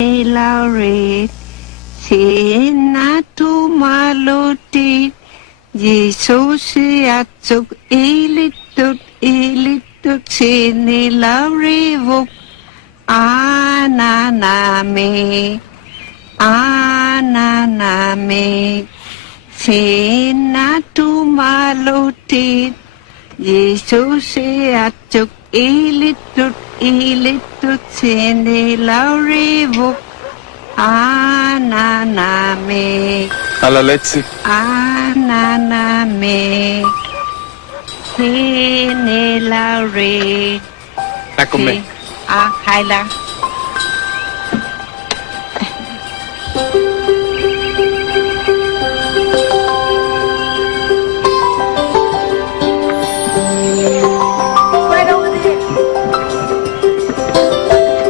Laure, Sinatu Maloti, Jesus Atuk, Ilitut, Sini Laure Vuk, Ananame, Sinatu Maloti, Jesus Atuk, Ilitut, Sini Laure Vuk, Ananame. Alla Lezzi. Ananame. Sini Laure. Eccomi. Hyla. Right over there.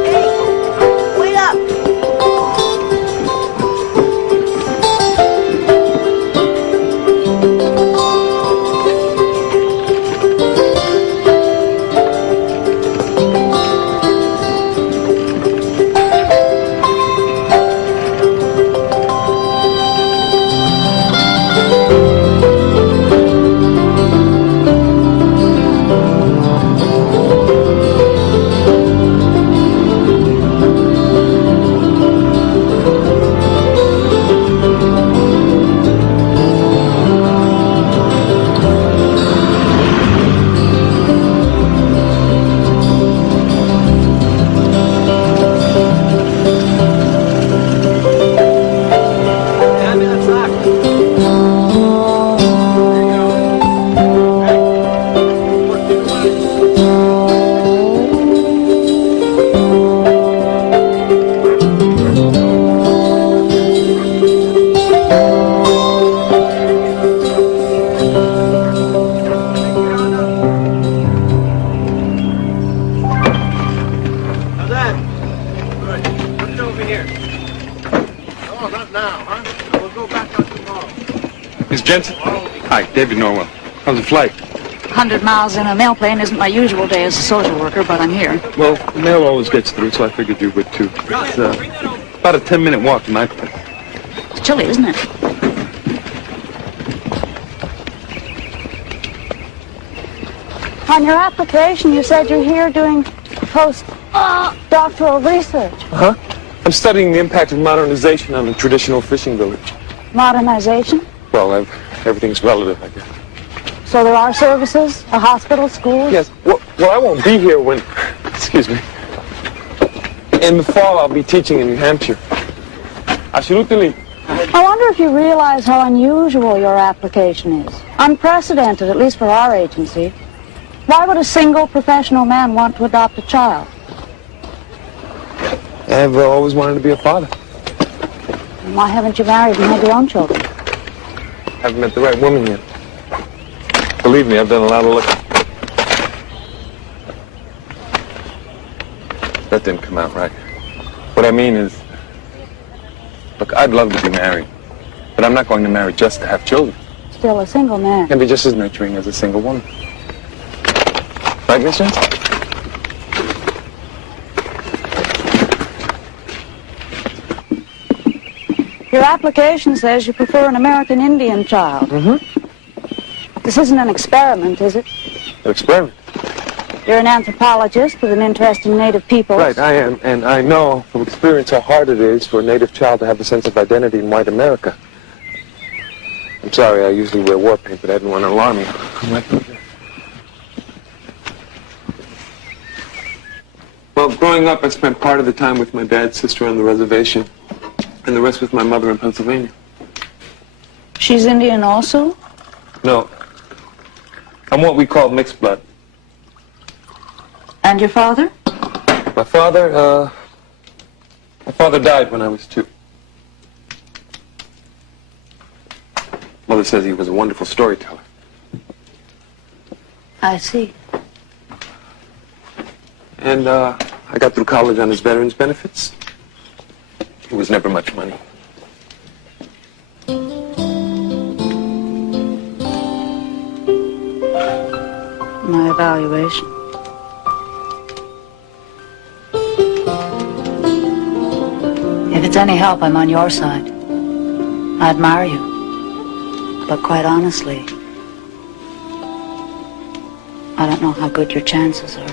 Hey, wait up. Miss Jensen? Hi, David Norwell. How's the flight? 100 miles in a mail plane isn't my usual day as a social worker, but I'm here. Well, the mail always gets through, so I figured you would too. It's about a 10-minute walk to my place. It's chilly, isn't it? On your application, you said you're here doing post-doctoral research. Uh-huh. I'm studying the impact of modernization on the traditional fishing village. Modernization? Well, everything's relative, I guess. So there are services, a hospital, schools? Yes. Well, I won't be here when... Excuse me. In the fall, I'll be teaching in New Hampshire. Absolutely. I wonder if you realize how unusual your application is. Unprecedented, at least for our agency. Why would a single professional man want to adopt a child? I've always wanted to be a father. And why haven't you married and had your own children? Haven't met the right woman yet. Believe me, I've done a lot of looking. That didn't come out right. What I mean is, look, I'd love to be married, but I'm not going to marry just to have children. Still a single man. Can be just as nurturing as a single woman. Right, Miss Jensen? Your application says you prefer an American Indian child. Mm-hmm. This isn't an experiment, is it? An experiment. You're an anthropologist with an interest in native peoples. Right, I am, and I know from experience how hard it is for a native child to have a sense of identity in white America. I'm sorry, I usually wear war paint, but I didn't want to alarm you. Well, growing up, I spent part of the time with my dad's sister on the reservation, and the rest with my mother in Pennsylvania. She's Indian also? No. I'm what we call mixed blood. And your father? My father died when I was 2. Mother says he was a wonderful storyteller. I see. And I got through college on his veterans benefits. It was never much money. My evaluation. If it's any help, I'm on your side. I admire you. But quite honestly, I don't know how good your chances are.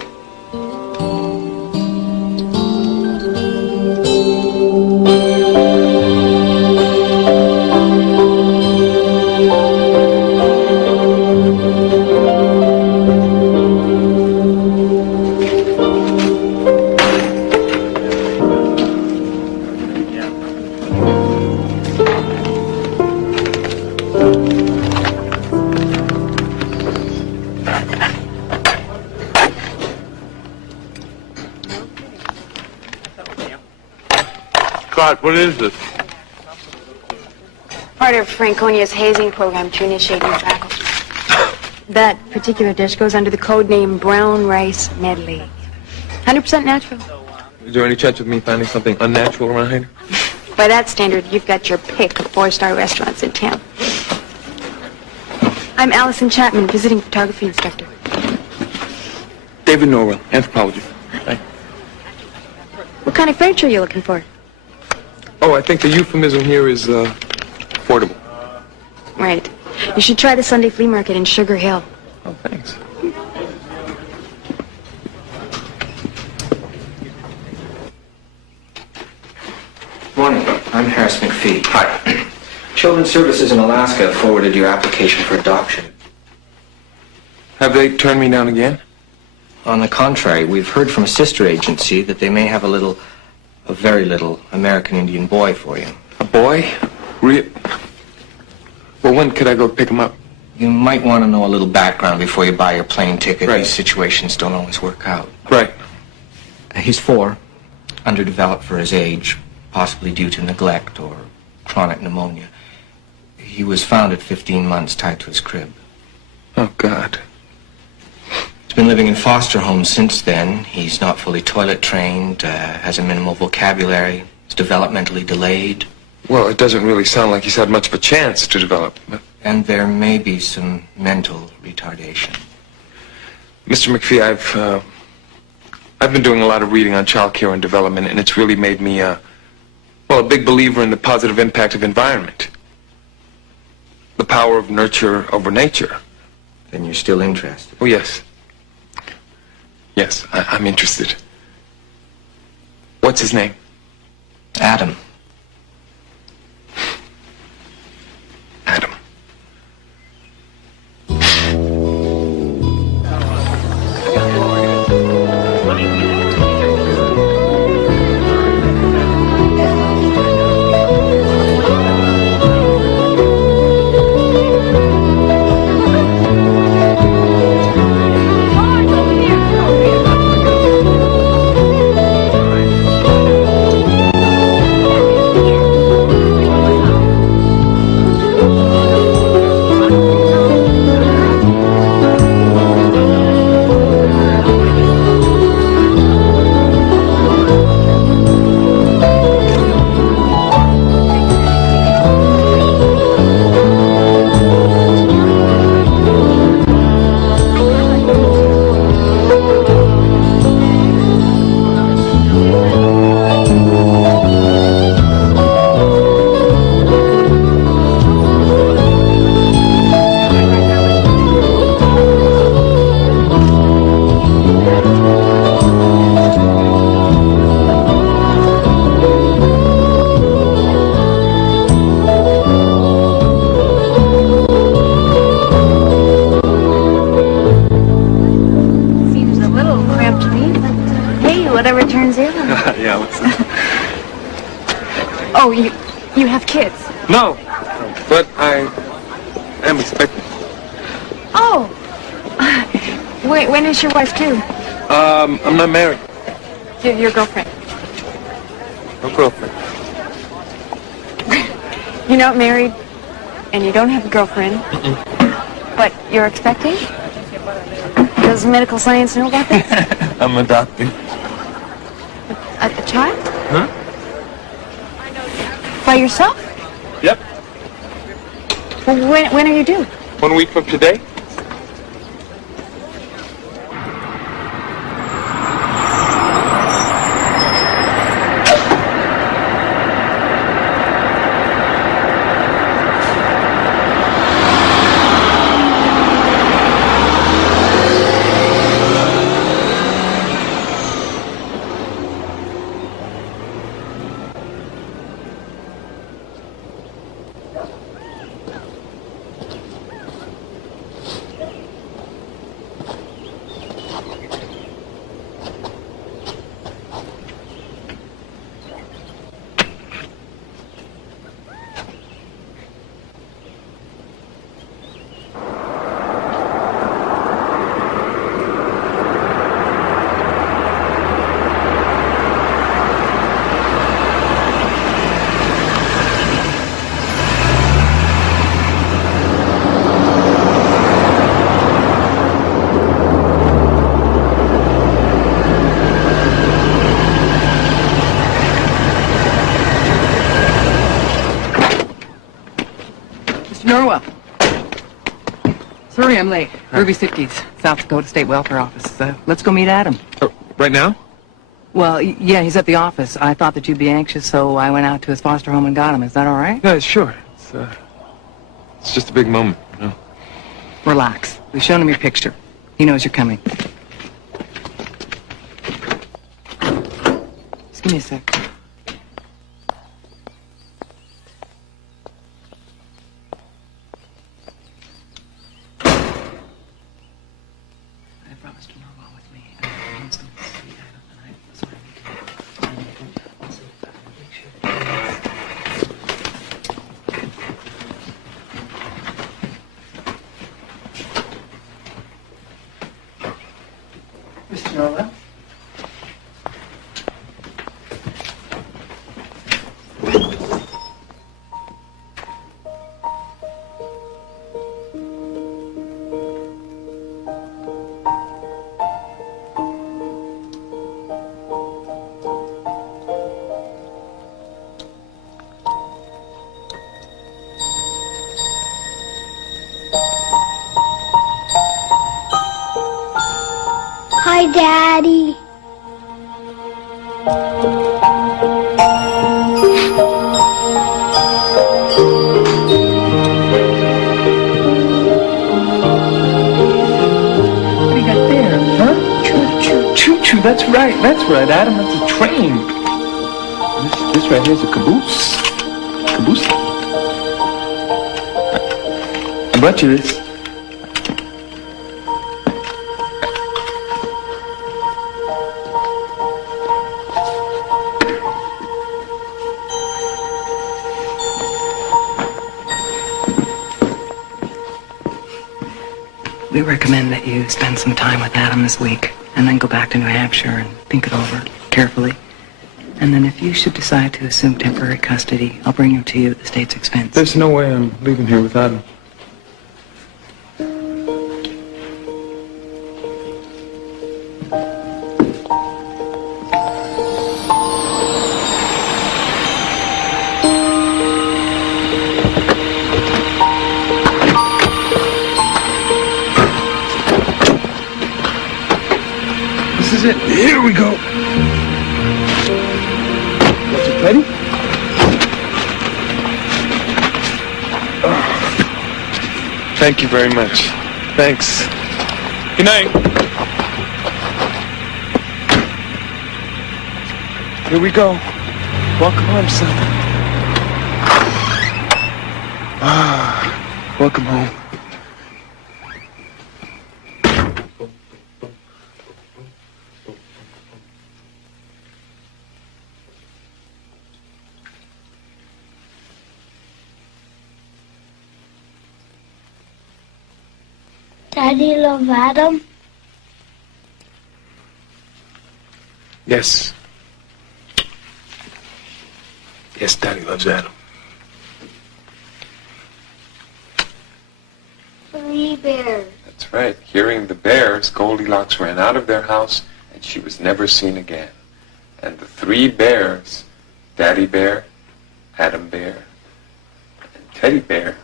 Scott, what is this? Part of Franconia's hazing program to initiate new faculty. That particular dish goes under the code name Brown Rice Medley. 100% natural. Is there any chance of me finding something unnatural around here? By that standard, you've got your pick of 4-star restaurants in town. I'm Allison Chapman, visiting photography instructor. David Norwell, anthropology. Hi. What kind of furniture are you looking for? Oh, I think the euphemism here is affordable. Right. You should try the Sunday flea market in Sugar Hill. Oh, thanks. Morning. I'm Harris McPhee. Hi. Children's Services in Alaska forwarded your application for adoption. Have they turned me down again? On the contrary, we've heard from a sister agency that they may have a very little American Indian boy for you. A boy? Well, when could I go pick him up? You might want to know a little background before you buy your plane ticket. Right. These situations don't always work out. Right. He's 4, underdeveloped for his age, possibly due to neglect or chronic pneumonia. He was found at 15 months tied to his crib. Oh, God. He's been living in foster homes since then. He's not fully toilet trained, has a minimal vocabulary, is developmentally delayed. Well, it doesn't really sound like he's had much of a chance to develop. But... And there may be some mental retardation. Mr. McPhee, I've been doing a lot of reading on child care and development, and it's really made me, a big believer in the positive impact of environment. The power of nurture over nature. Then you're still interested? Oh, yes. Yes, I'm interested. What's his name? Adam. Adam. Whatever turns in. Yeah, what's that? Oh, you have kids? No, but I am expecting. Oh. When is your wife due? I'm not married. Your girlfriend. No girlfriend. You're not married, and you don't have a girlfriend. But you're expecting? Does medical science know about this? I'm adopting. A child? Huh? By yourself? Yep. Well, when are you due? 1 week from today. Sorry I'm late. Ruby Sitke's, South Dakota State Welfare Office. Let's go meet Adam. Oh, right now? Well, yeah, he's at the office. I thought that you'd be anxious, so I went out to his foster home and got him. Is that all right? Yeah, sure. It's just a big moment, you know. Relax. We've shown him your picture. He knows you're coming. Just give me a sec. I promised to Norwell with me. I was going to see Adam, and I sort of need to also make sure. Mr. Norwell? Hi, Daddy. What do you got there, huh? Choo-choo. Choo-choo, that's right, Adam. That's a train. This right here is a caboose. Caboose. I brought you this. We recommend that you spend some time with Adam this week and then go back to New Hampshire and think it over carefully. And then if you should decide to assume temporary custody, I'll bring him to you at the state's expense. There's no way I'm leaving here without him. This is it. Here we go. Is it ready? Thank you very much. Thanks. Good night. Here we go. Welcome home, son. Welcome home. Daddy love Adam? Yes. Yes, Daddy loves Adam. 3 bears. That's right. Hearing the bears, Goldilocks ran out of their house, and she was never seen again. And the 3 bears, Daddy Bear, Adam Bear, and Teddy Bear,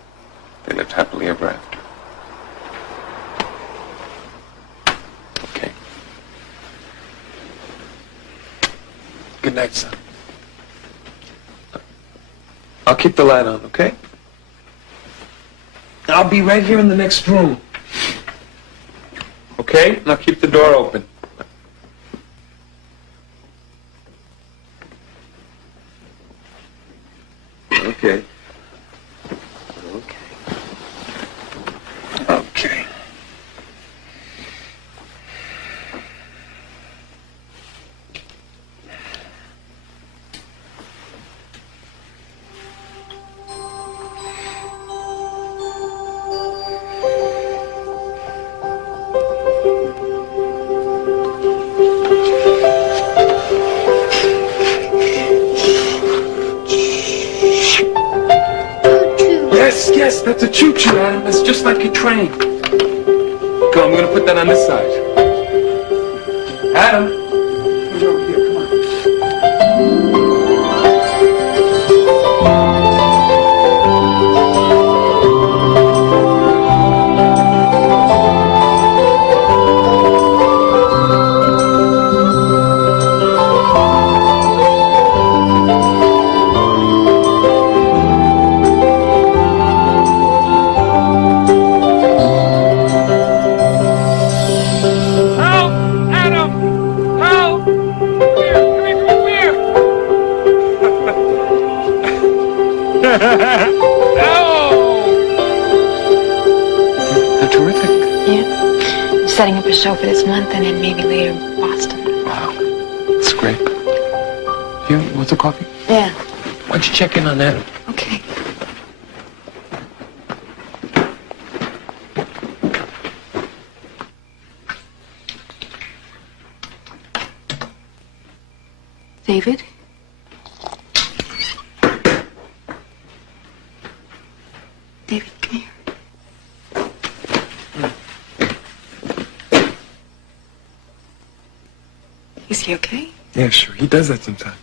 they lived happily ever after. Okay. Good night, son. I'll keep the light on, okay? I'll be right here in the next room. Okay? Now keep the door open. Okay. Okay. Yes, that's a choo-choo, Adam. That's just like a train. Come on, I'm gonna put that on this side. Adam, come over here, come on. They're terrific. Yeah. I'm setting up a show for this month and then maybe later Boston. Wow. That's great. Here, want some coffee? Yeah. Why don't you check in on that? Okay. David? David, come here. Is he okay? Yeah, sure. He does that sometimes.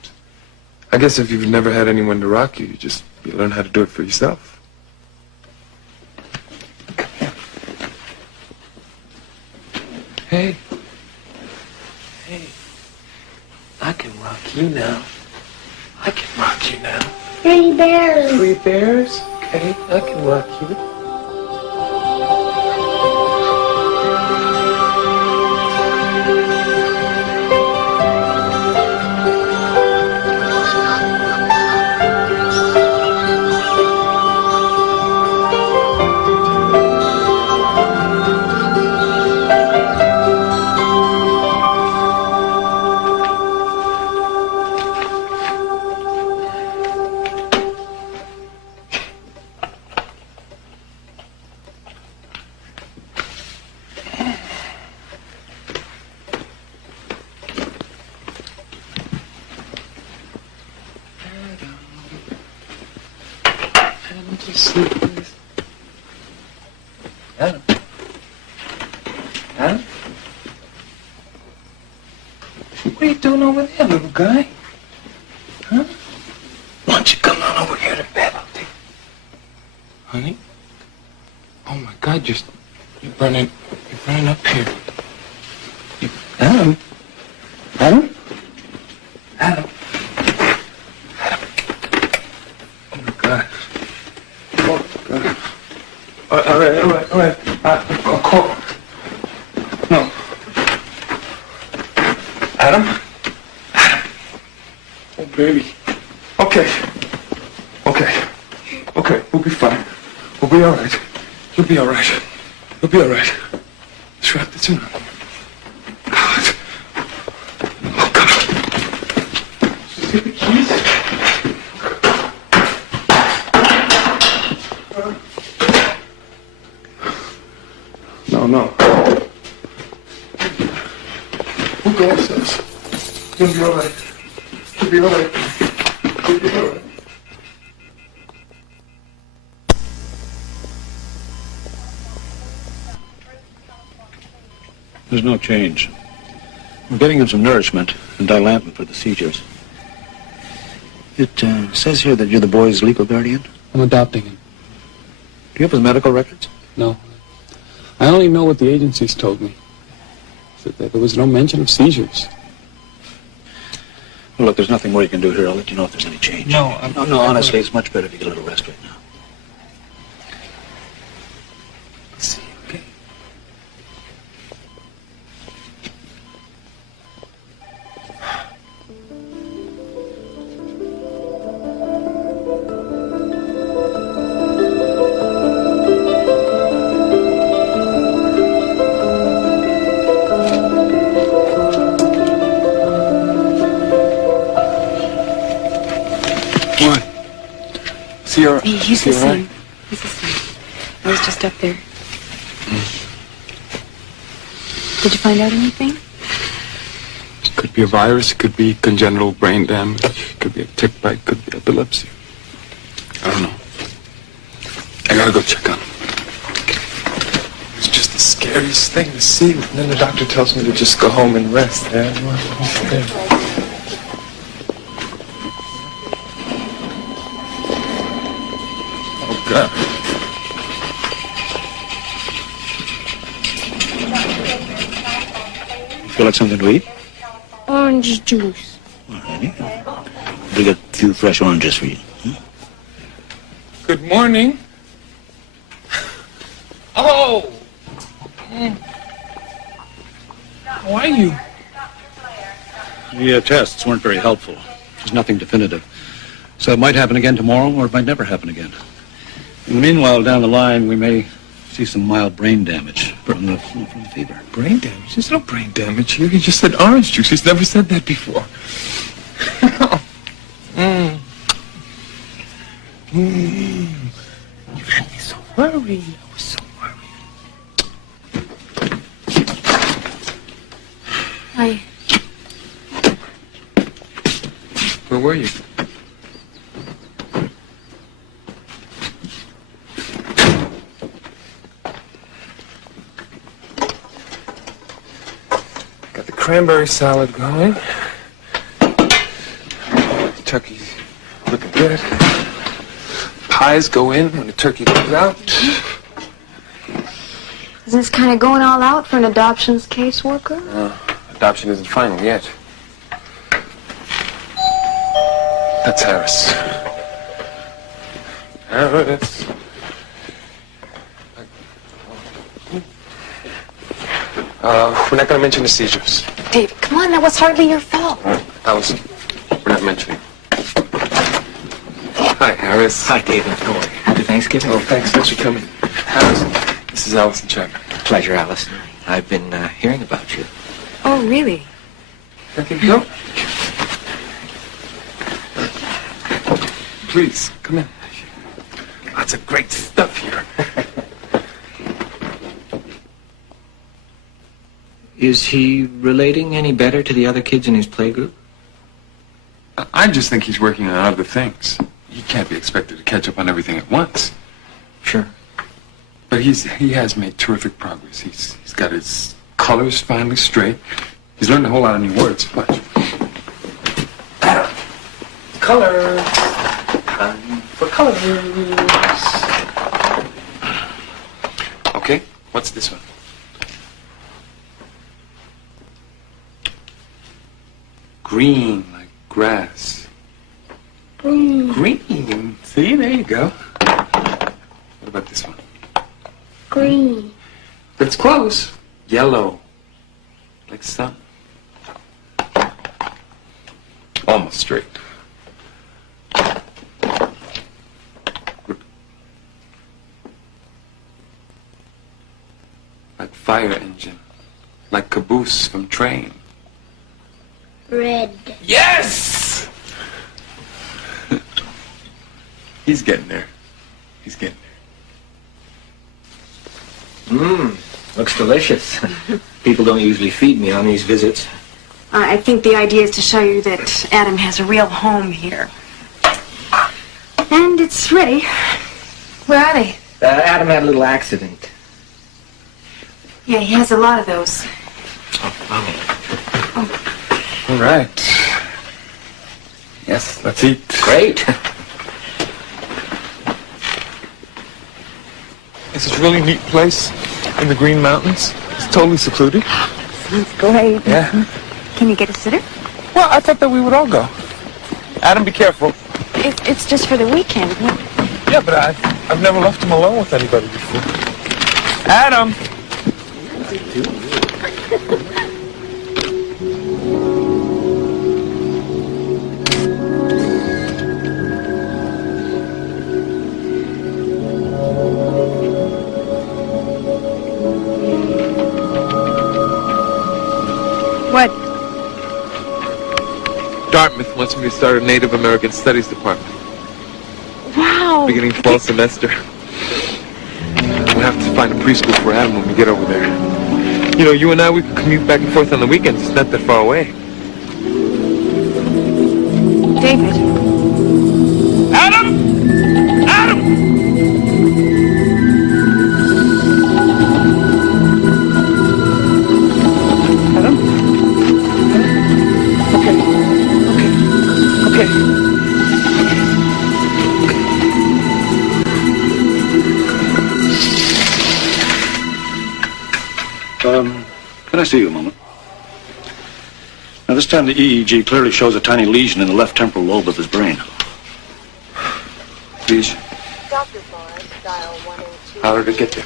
I guess if you've never had anyone to rock you, you learn how to do it for yourself. Hey. Hey. I can rock you now. I can rock you now. 3 bears. 3 bears? Okay, I can rock you. Adam? Adam? What are you doing over there, little guy? Huh? Why don't you come on over here to bed, I'll take you. Honey? Oh my God, you're running up here. Adam? Adam? Adam? Oh my God. Oh God. All right. I'll call. No. Adam? Oh, baby. Okay. We'll be fine. We'll be all right. You'll be all right. You'll be all right. Let's wrap this around. God. Oh, God. Just get the keys. No. We'll go upstairs. You'll be all right. You'll be all right. You'll be all right. There's no change. We're getting him some nourishment and dilantin for the seizures. It says here that you're the boy's legal guardian. I'm adopting him. Do you have his medical records? No. I only know what the agencies told me. That there was no mention of seizures. Well, look, there's nothing more you can do here. I'll let you know if there's any change. No, honestly, it's much better if you get a little rest right now. See, okay. He's the same. He's the same. I was just up there. Did you find out anything? It could be a virus, it could be congenital brain damage, it could be a tick bite, it could be epilepsy. I don't know. I gotta go check on him. It's just the scariest thing to see. And then the doctor tells me to just go home and rest. Yeah? Oh, God. Feel like something to eat? Orange juice. All righty. We'll get a few fresh oranges for you. Good morning. Oh! How are you? The tests weren't very helpful. There's nothing definitive. So it might happen again tomorrow, or it might never happen again. In the meanwhile, down the line, we may see some mild brain damage from the fever. Brain damage? There's no brain damage here. He just said orange juice. He's never said that before. You had me so worried. I was so worried. Hi. Where were you? Got the cranberry salad going. Turkey's looking good. Pies go in when the turkey comes out. Is this kind of going all out for an adoptions caseworker? Adoption isn't final yet. That's Harris. Harris. We're not going to mention the seizures. Dave, come on, that was hardly your fault. Allison, we're not mentioning. Hi, Harris. Hi, David. How are you? Happy Thanksgiving. Oh, thanks for coming. Harris, this is Allison Chapman. Pleasure, Allison. I've been hearing about you. Oh, really? Okay, go. Please, come in. Lots of great stuff here. Is he relating any better to the other kids in his playgroup? I just think he's working on other things. He can't be expected to catch up on everything at once. Sure. But he has made terrific progress. He's got his colors finally straight. He's learned a whole lot of new words. Watch. Colors. Time for colors. Okay, what's this one? Green, like grass. Green. See, there you go. What about this one? Green. That's close. Yellow, like sun. Almost straight. Good. Like fire engine, like caboose from train. Red. Yes! He's getting there. He's getting there. Looks delicious. People don't usually feed me on these visits. I think the idea is to show you that Adam has a real home here. And it's ready. Where are they? Adam had a little accident. Yeah, he has a lot of those. All right. Yes, let's eat. Great. It's this really neat place in the Green Mountains. It's totally secluded. Sounds great. Yeah. Can you get a sitter? Well, I thought that we would all go. Adam, be careful. It's just for the weekend. Yeah, but I've never left him alone with anybody before. Adam! What? Dartmouth wants me to start a Native American Studies department. Wow. Beginning fall semester. We'll have to find a preschool for Adam when we get over there. You know, you and I, we could commute back and forth on the weekends. It's not that far away. David. Adam! Adam! Adam? Okay. Can I see you a moment? Now, this time the EEG clearly shows a tiny lesion in the left temporal lobe of his brain. Lesion. Dr. Flores, dial 182. How did it get there?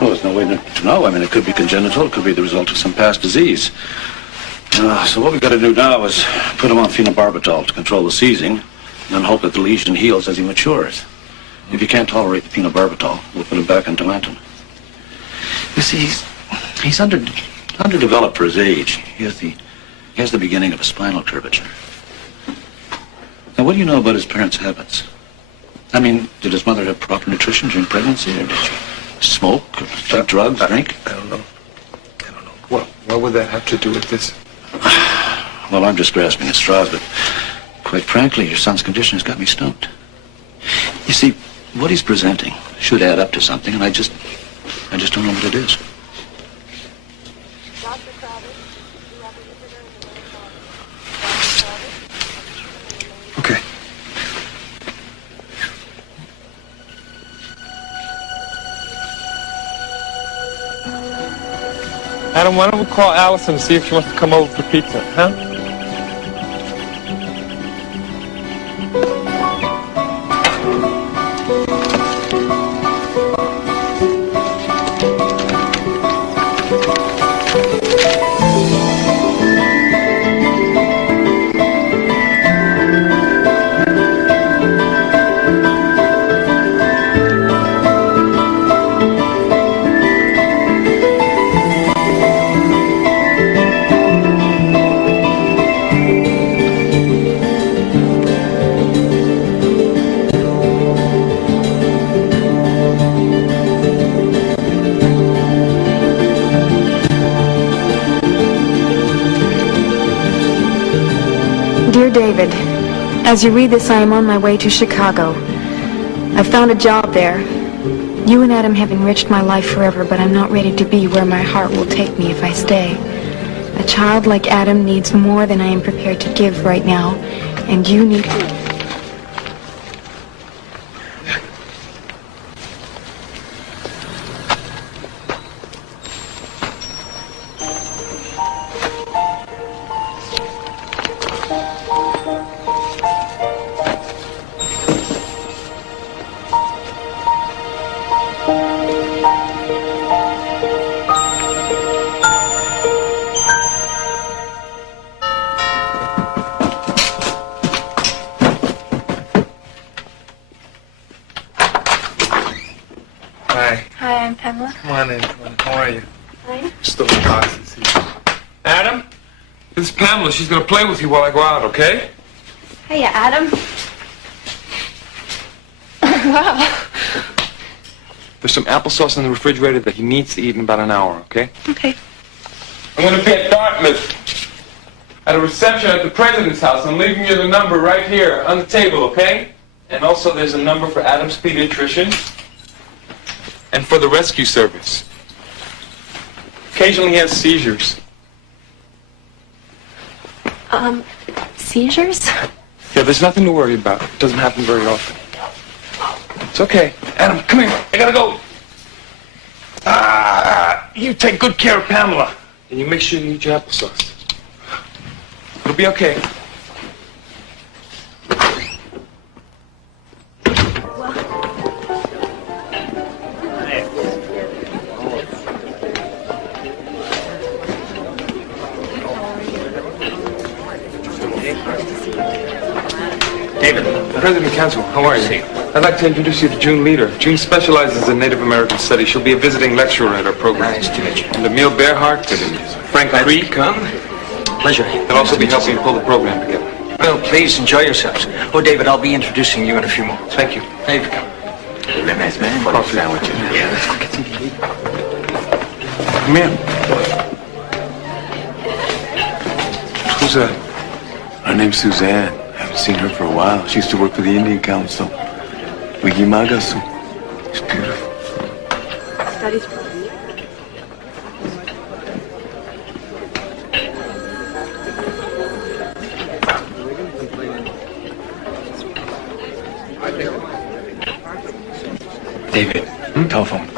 Well, there's no way to know. I mean, it could be congenital. It could be the result of some past disease. So what we've got to do now is put him on phenobarbital to control the seizing and then hope that the lesion heals as he matures. If you can't tolerate the phenobarbital, we'll put him back on Talantin. You see, he's underdeveloped for his age. He has the beginning of a spinal curvature. Now, what do you know about his parents' habits? I mean, did his mother have proper nutrition during pregnancy, or did she smoke, or take drugs, drink? I don't know. What would that have to do with this? Well, I'm just grasping at straws, but quite frankly, your son's condition has got me stumped. You see, what he's presenting should add up to something, and I just don't know what it is. Dr. Travis, you have a visitor in the main office. Okay. Adam, why don't we call Allison and see if she wants to come over for pizza, huh? Dear David, as you read this, I am on my way to Chicago. I've found a job there. You and Adam have enriched my life forever, but I'm not ready to be where my heart will take me if I stay. A child like Adam needs more than I am prepared to give right now, and you need... Hi. Hi, I'm Pamela. Come on in. How are you? Fine. Still in classes here. Adam, this is Pamela. She's going to play with you while I go out, okay? Hiya, Adam. Wow. There's some applesauce in the refrigerator that he needs to eat in about an hour, okay? Okay. I'm going to be at Dartmouth at a reception at the president's house. I'm leaving you the number right here on the table, okay? And also there's a number for Adam's pediatrician and for the rescue service. Occasionally he has seizures. Seizures? Yeah, there's nothing to worry about. It doesn't happen very often. It's okay. Adam, come here. I gotta go. You take good care of Pamela. And you make sure you eat your applesauce. It'll be okay. David. President Council, how are you? I'd like to introduce you to June Leader. June specializes in Native American studies. She'll be a visiting lecturer at our program. Nice to meet you. And Emil Bearhart, Frank Creek. Come. Pleasure. They'll also be helping pull the program together. Well, please enjoy yourselves. Oh, David, I'll be introducing you in a few moments. Thank you. David, come. Nice man. Coffee sandwiches. Yeah, let's go get some. Come here. Who's that? Her name's Suzanne. I haven't seen her for a while. She used to work for the Indian Council. Wigimagasu. She's beautiful. Studies. David, telephone.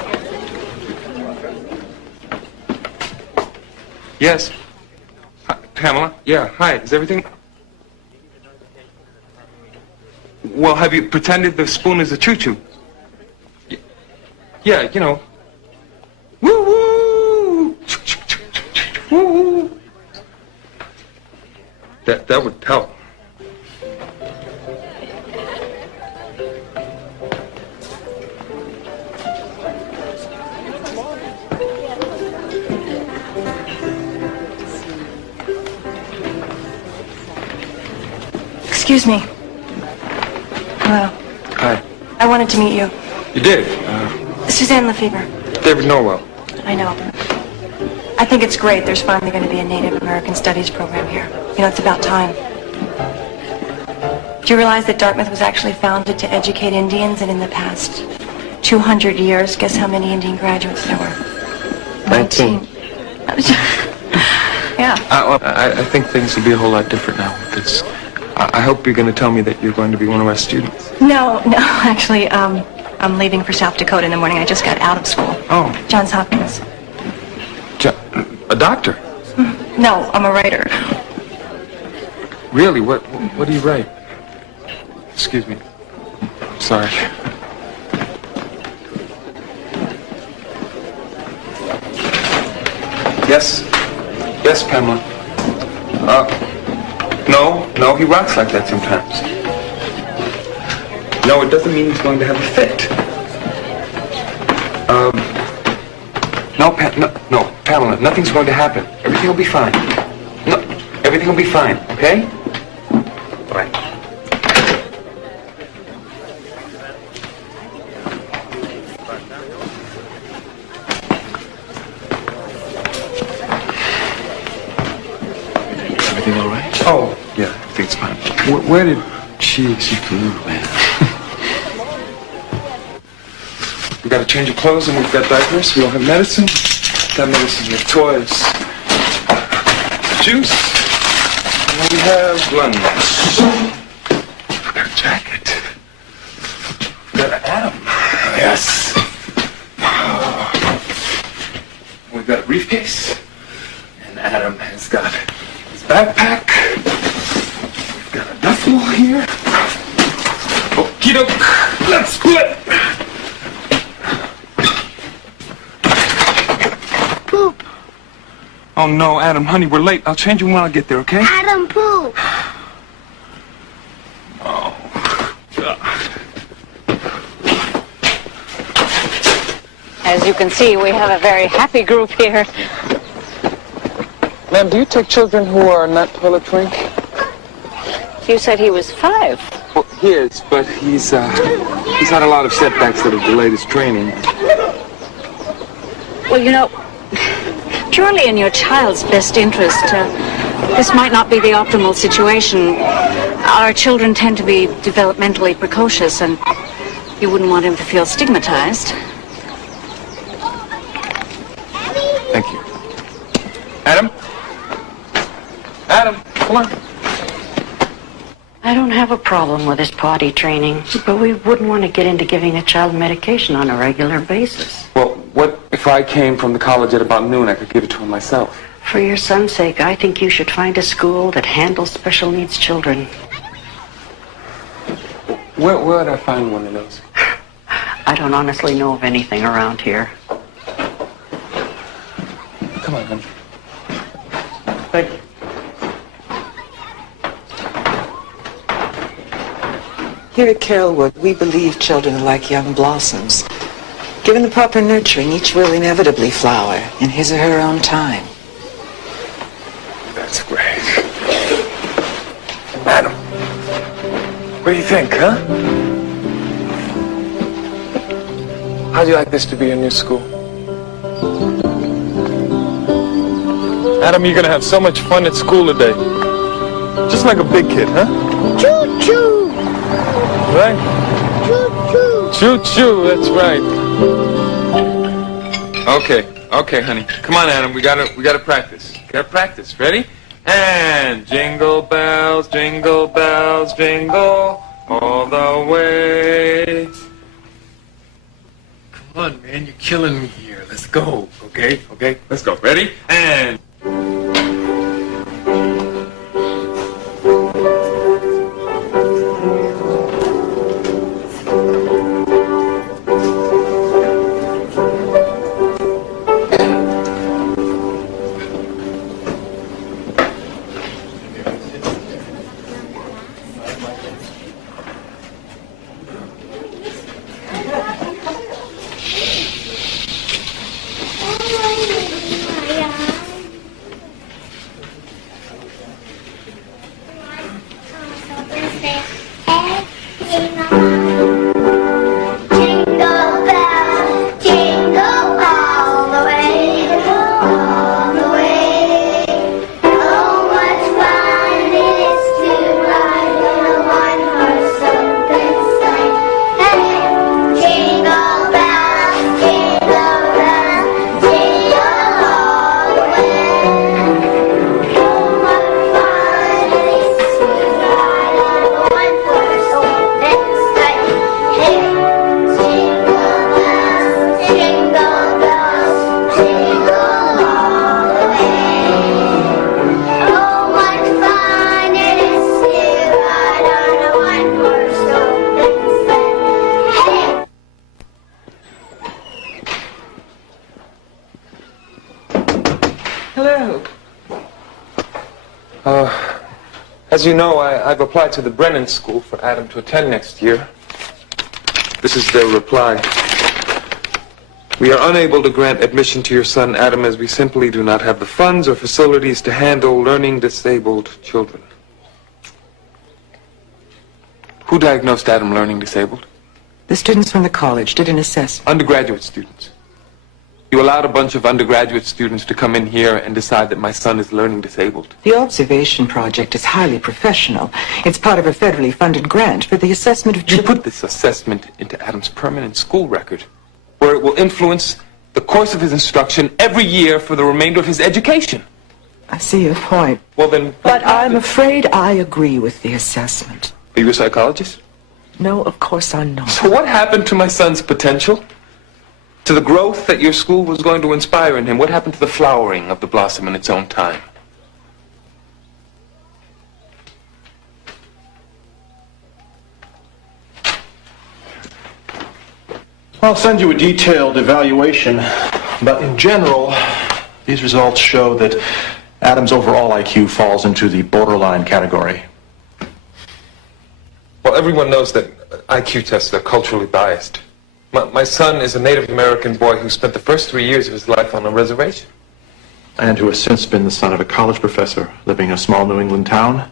Yes. Hi, Pamela? Yeah, hi. Is everything... Well, have you pretended the spoon is a choo-choo? Yeah, you know. Woo-woo! Woo-woo! That would help. Excuse me. Hello. Hi. I wanted to meet you. You did? Suzanne Lefebvre. David Norwell. I know. I think it's great there's finally going to be a Native American Studies program here. You know, it's about time. Do you realize that Dartmouth was actually founded to educate Indians, and in the past 200 years, guess how many Indian graduates there were? 19. Yeah. I think things will be a whole lot different now because I hope you're going to tell me that you're going to be one of our students. No, actually, I'm leaving for South Dakota in the morning. I just got out of school. Oh. Johns Hopkins. A doctor? No, I'm a writer. Really? What do you write? Excuse me. Sorry. Yes? Yes, Pamela. No, he rocks like that sometimes. No, it doesn't mean he's going to have a fit. No, Pamela, nothing's going to happen. Everything will be fine. No, everything will be fine, okay? Bye. Everything all right? Oh, yeah, I think it's fine. Where did she flew, man? We got a change of clothes and we've got diapers. We don't have medicine. Got medicine, we have toys. Juice. And we have lunch. We got a jacket. We got an Adam. Yes. We've got a briefcase. And Adam has got his backpack. We've got a duffel here. Okie doke. Let's split. Oh, no, Adam, honey, we're late. I'll change you when I get there, okay? Adam, poop. Oh. As you can see, we have a very happy group here. Ma'am, do you take children who are not toilet trained? You said he was 5. Well, he is, but he's had a lot of setbacks that have delayed his training. Well, you know, purely in your child's best interest, this might not be the optimal situation. Our children tend to be developmentally precocious, and you wouldn't want him to feel stigmatized. Thank you. Adam? Adam, come on. I don't have a problem with his potty training, but we wouldn't want to get into giving a child medication on a regular basis. Well, what if I came from the college at about noon? I could give it to him myself. For your son's sake, I think you should find a school that handles special needs children. Where would I find one of those? I don't honestly know of anything around here. Come on, honey. Thank you. Here at Carolwood, we believe children are like young blossoms. Given the proper nurturing, each will inevitably flower in his or her own time. That's great. Adam, what do you think, huh? How'd you like this to be your new school? Adam, you're gonna have so much fun at school today. Just like a big kid, huh? Choo-choo. Right? Choo-choo. Choo-choo, that's right. Okay, honey. Come on, Adam, we gotta practice. Gotta practice. Ready? And jingle bells, jingle all the way. Come on, man, you're killing me here. Let's go, okay? Okay, let's go. Ready? And... As you know, I've applied to the Brennan School for Adam to attend next year. This is their reply. We are unable to grant admission to your son, Adam, as we simply do not have the funds or facilities to handle learning disabled children. Who diagnosed Adam learning disabled? The students from the college did an assessment. Undergraduate students. You allowed a bunch of undergraduate students to come in here and decide that my son is learning disabled. The observation project is highly professional. It's part of a federally funded grant for the assessment of You children. put this assessment into Adam's permanent school record, where it will influence the course of his instruction every year for the remainder of his education. I see your point. Well then... But I'm afraid I agree with the assessment. Are you a psychologist? No, of course I'm not. So what happened to my son's potential? To the growth that your school was going to inspire in him? What happened to the flowering of the blossom in its own time? I'll send you a detailed evaluation, but in general, these results show that Adam's overall IQ falls into the borderline category. Well, everyone knows that IQ tests are culturally biased. My son is a Native American boy who spent the first 3 years of his life on a reservation. And who has since been the son of a college professor living in a small New England town.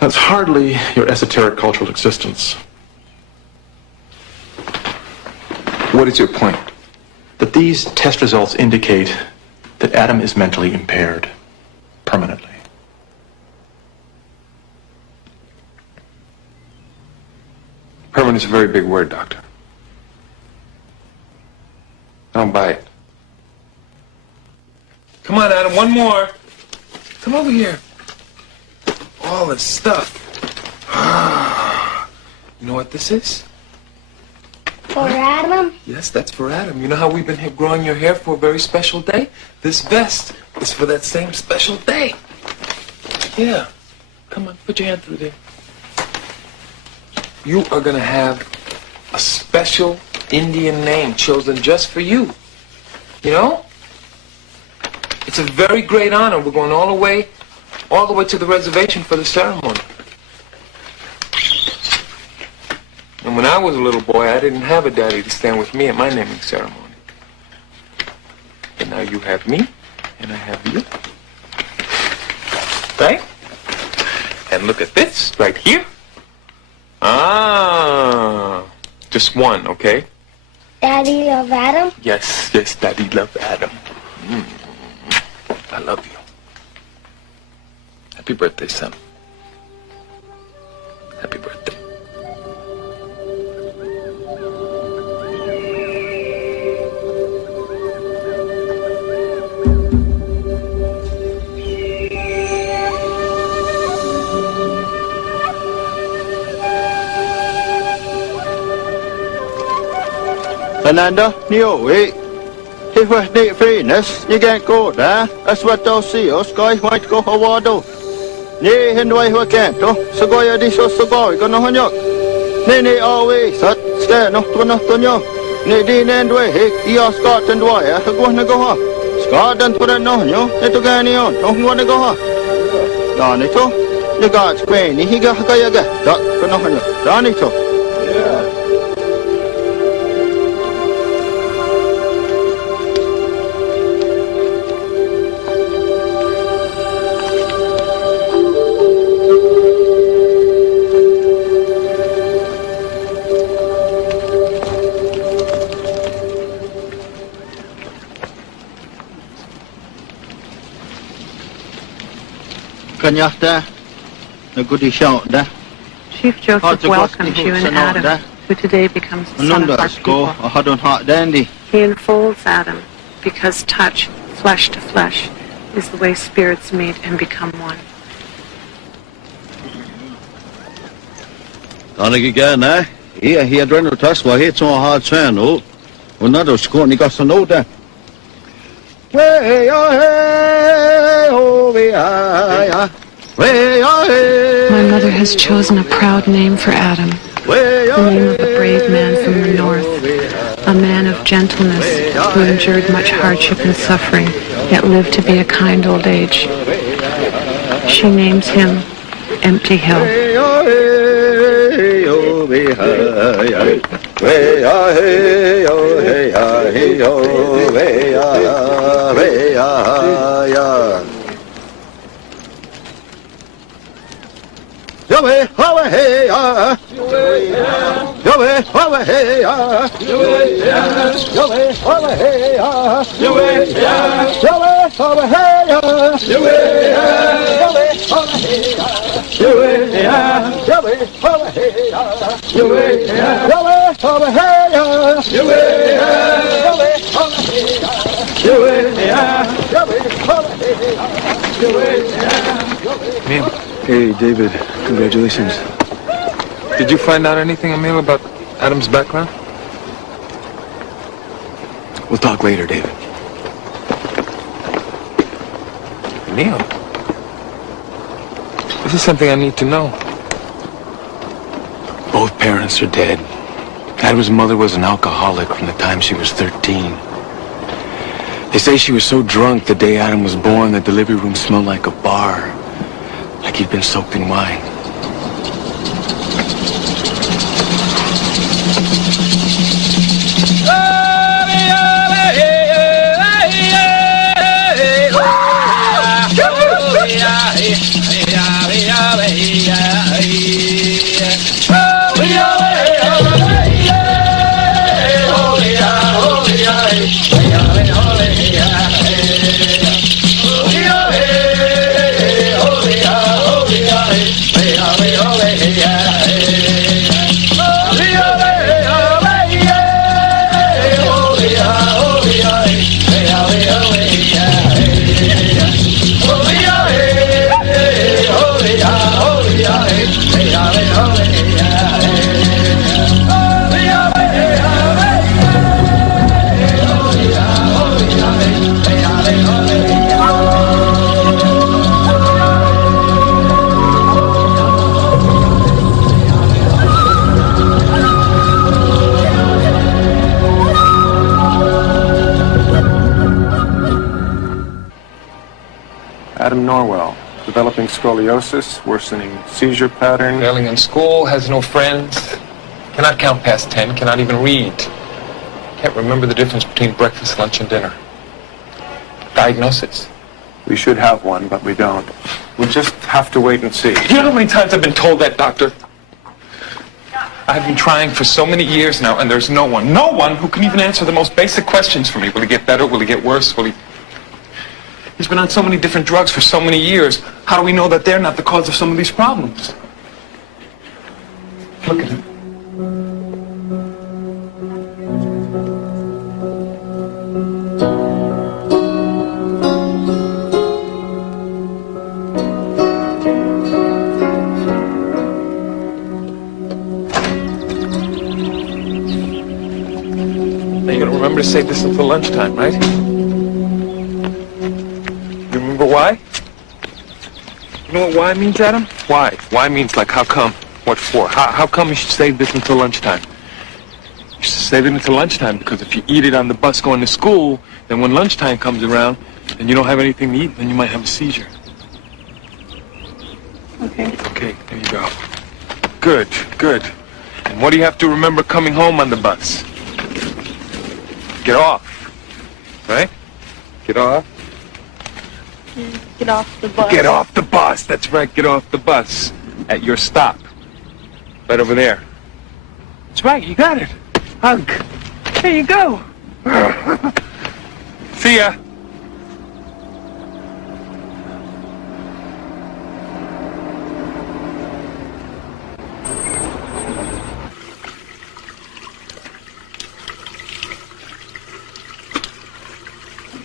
That's hardly your esoteric cultural existence. What is your point? That these test results indicate that Adam is mentally impaired permanently. Permanent is a very big word, Doctor. I don't buy it. Come on, Adam, one more. Come over here. All this stuff. You know what this is? For Adam? Yes, that's for Adam. You know how we've been here growing your hair for a very special day? This vest is for that same special day. Yeah. Come on, put your hand through there. You are going to have a special Indian name chosen just for you. You know? It's a very great honor. We're going all the way to the reservation for the ceremony. And when I was a little boy, I didn't have a daddy to stand with me at my naming ceremony. And now you have me, and I have you. Right? And look at this right here. Just one, okay? Daddy love Adam? Yes, Daddy love Adam. I love you. Happy birthday, son. Happy birthday. Fernando, Nioe, he was the freeness, you can't go there, that's what they'll see us, guy, white go Hawado. Ni Hinway who can't, so go ya diso so go, gonna honok. Ni always, sat, stand up to not on you. Ni din and way, you Scott and wire, who wanna go off. Scott and put it on you, it took any on, don't wanna go off. Donito, the God's queen, he got Gayaga, dot, gonna honok, Donito. Kanyata, the goody shout there. Chief Joseph welcomes you and Adam, who today becomes the son of our people. He enfolds Adam because touch, flesh to flesh, is the way spirits meet and become one. He had run to us while it's on hard channel. Another score, and he got to know that. My mother has chosen a proud name for Adam, the name of a brave man from the north, a man of gentleness who endured much hardship and suffering, yet lived to be a kind old age. She names him empty hill. Hey, David. Congratulations. Did you find out anything, Emil, about Adam's background? We'll talk later, David. Emil? This is something I need to know. Both parents are dead. Adam's mother was an alcoholic from the time she was 13. They say she was so drunk the day Adam was born, the delivery room smelled like a bar. Like he'd been soaked in wine. Adam Norwell, developing scoliosis, worsening seizure pattern. Failing in school, has no friends, cannot count past 10, cannot even read. Can't remember the difference between breakfast, lunch, and dinner. Diagnosis. We should have one, but we don't. We'll just have to wait and see. You know how many times I've been told that, doctor? I've been trying for so many years now, and there's no one who can even answer the most basic questions for me. Will he get better? Will he get worse? He's been on so many different drugs for so many years. How do we know that they're not the cause of some of these problems? Look at him. Now you're gonna remember to save this until lunchtime, right? Remember why? You know what why means, Adam? Why? Why means like how come? What for? How come you should save this until lunchtime? You should save it until lunchtime because if you eat it on the bus going to school, then when lunchtime comes around and you don't have anything to eat, then you might have a seizure. Okay. Okay, there you go. Good, good. And what do you have to remember coming home on the bus? Get off. Right? Get off. Get off the bus. Get off the bus. That's right. Get off the bus at your stop. Right over there. That's right. You got it. Hug. There you go. See ya.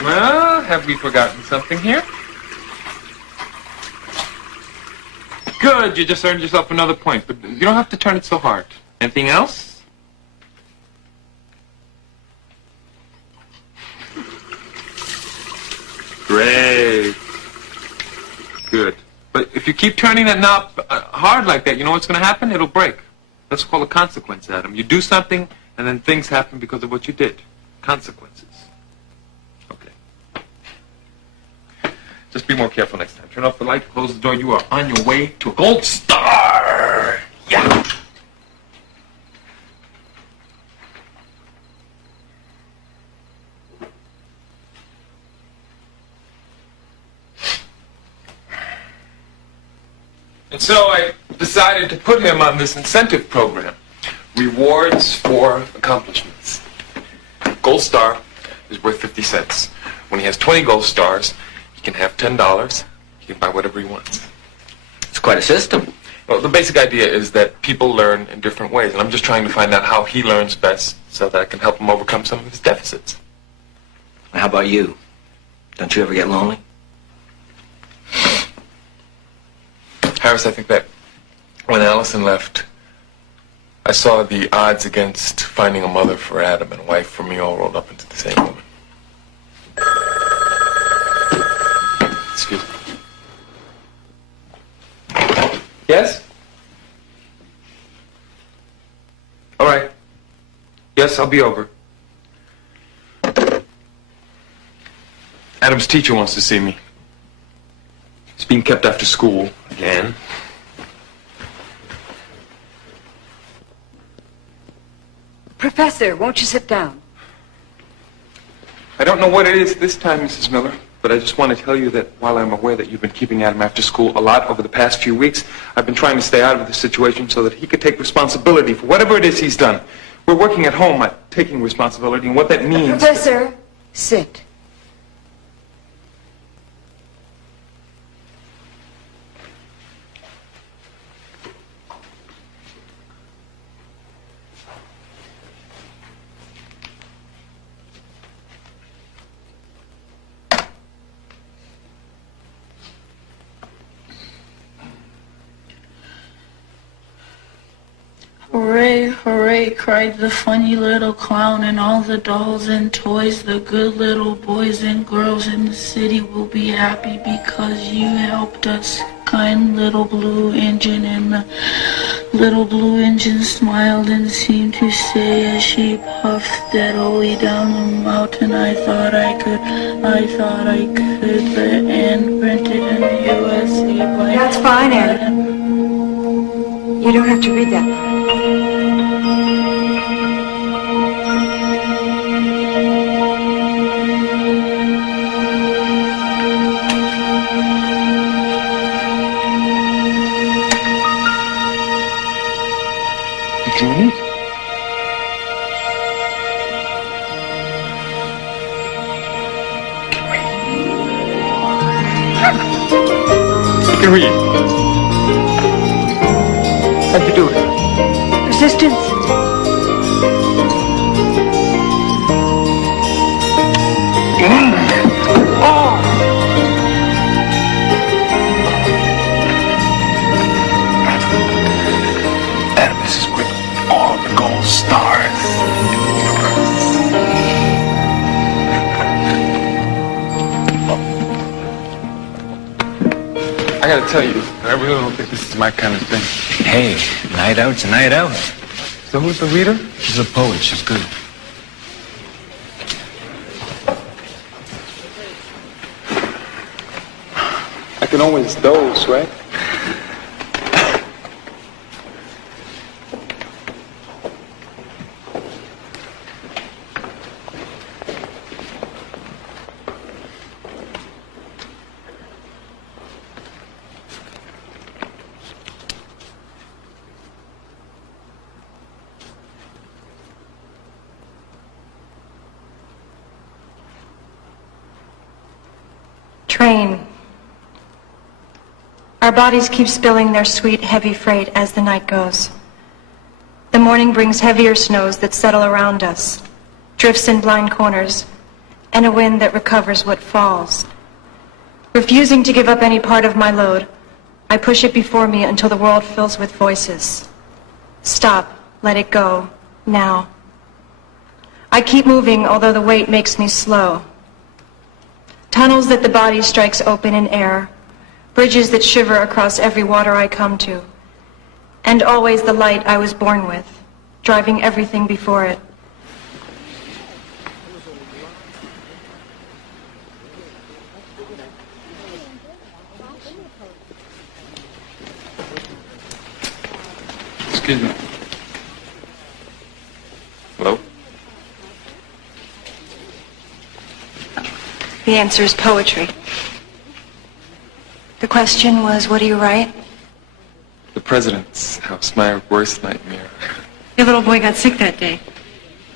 Well, have we forgotten something here? Good, you just earned yourself another point, but you don't have to turn it so hard. Anything else? Great. Good. But if you keep turning that knob hard like that, you know what's going to happen? It'll break. That's called a consequence, Adam. You do something, and then things happen because of what you did. Consequences. Okay. Just be more careful next time. Turn off the light, close the door. You are on your way to a gold star. Yeah. And so I decided to put him on this incentive program. Rewards for accomplishments. Gold star is worth 50 cents. When he has 20 gold stars, he can have $10. He can buy whatever he wants. It's quite a system. Well, the basic idea is that people learn in different ways, and I'm just trying to find out how he learns best so that I can help him overcome some of his deficits. How about you? Don't you ever get lonely? Harris, I think that when Allison left, I saw the odds against finding a mother for Adam and a wife for me all rolled up into the same woman. Excuse me. Yes? All right. Yes, I'll be over. Adam's teacher wants to see me. He's being kept after school again. Professor, won't you sit down? I don't know what it is this time, Mrs. Miller, but I just want to tell you that while I'm aware that you've been keeping Adam after school a lot over the past few weeks, I've been trying to stay out of the situation so that he could take responsibility for whatever it is he's done. We're working at home at taking responsibility, and what that means... Professor, sit. Hooray, hooray, cried the funny little clown, and all the dolls and toys, the good little boys and girls in the city will be happy because you helped us, kind little blue engine. And the little blue engine smiled and seemed to say as she puffed steadily down the mountain, I thought I could, and print it in the USA by... That's fine, Adam. You don't have to read that. You can read. How'd you do it? Persistence. Adam, this is worth all the gold stars in the universe. I gotta tell you, I really don't think this is my kind of thing. Hey, night out's a night out. So who's the reader? She's a poet. She's good. I can always doze, right? Train. Our bodies keep spilling their sweet, heavy freight as the night goes. The morning brings heavier snows that settle around us, drifts in blind corners, and a wind that recovers what falls. Refusing to give up any part of my load, I push it before me until the world fills with voices. Stop, let it go, now. I keep moving, although the weight makes me slow. Tunnels that the body strikes open in air, bridges that shiver across every water I come to, and always the light I was born with, driving everything before it. Excuse me. Hello? The answer is poetry. The question was, what do you write? The President's House, my worst nightmare. Your little boy got sick that day.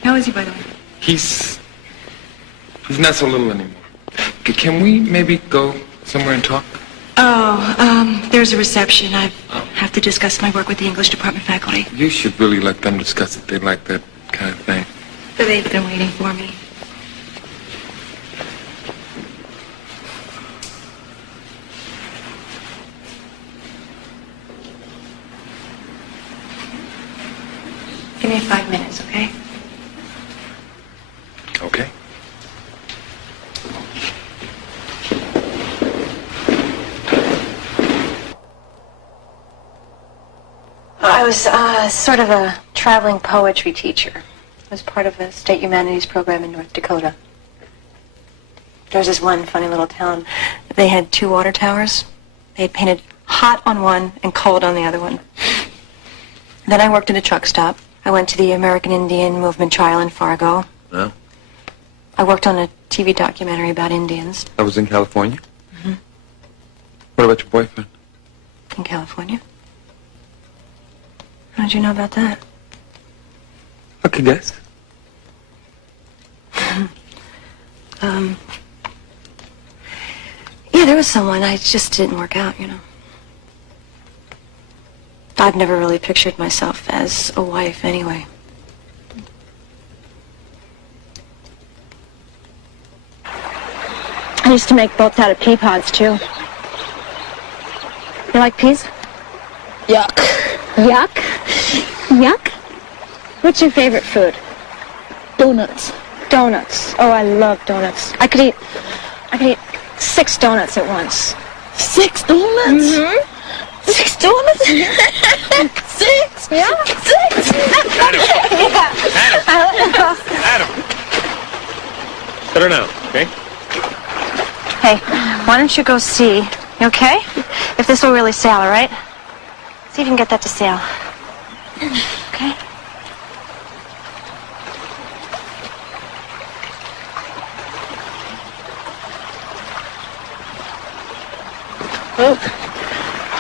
How is he, by the way? He's not so little anymore. Can we maybe go somewhere and talk? There's a reception. I have to discuss my work with the English department faculty. You should really let them discuss it. They like that kind of thing. But they've been waiting for me. Give me 5 minutes, okay? Okay. I was sort of a traveling poetry teacher. I was part of a state humanities program in North Dakota. There was this one funny little town. They had 2 water towers. They had painted hot on one and cold on the other one. Then I worked at a truck stop. I went to the American Indian Movement trial in Fargo. Oh. I worked on a TV documentary about Indians I was in California? Mm-hmm. What about your boyfriend? in California. How did you know about that? I could guess. Yeah, there was someone. I just didn't work out, you know. I've never really pictured myself as a wife anyway. I used to make bolts out of pea pods, too. You like peas? Yuck. Yuck? Yuck? What's your favorite food? Donuts. Donuts. Oh, I love donuts. I could eat 6 donuts at once. 6 donuts? Mm-hmm. 6 donuts? 6? Yeah. 6? Adam! Sit her down, okay? Hey, why don't you go see, you okay? If this will really sail, all right? See if you can get that to sail. Okay?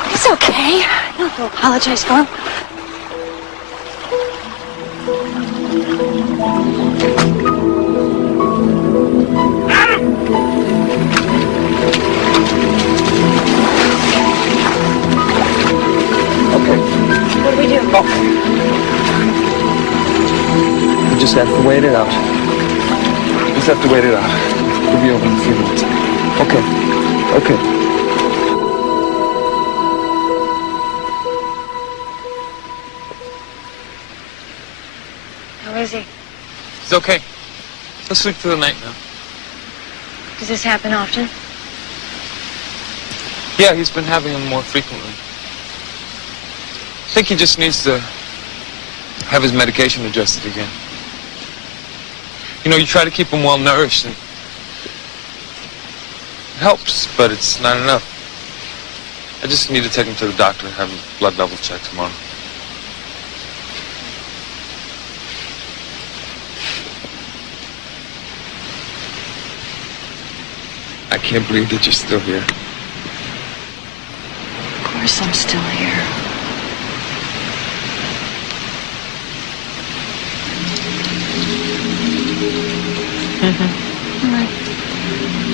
It's okay. You don't have to apologize for him. What do we do? You just have to wait it out. You just have to wait it out. We'll be over in a few minutes. Okay. Okay. How is he? It's okay. Let's sleep through the night now. Does this happen often? Yeah, he's been having them more frequently. I think he just needs to have his medication adjusted again. You know, you try to keep him well nourished, and it helps, but it's not enough. I just need to take him to the doctor and have his blood level checked tomorrow. I can't believe that you're still here. Of course I'm still here.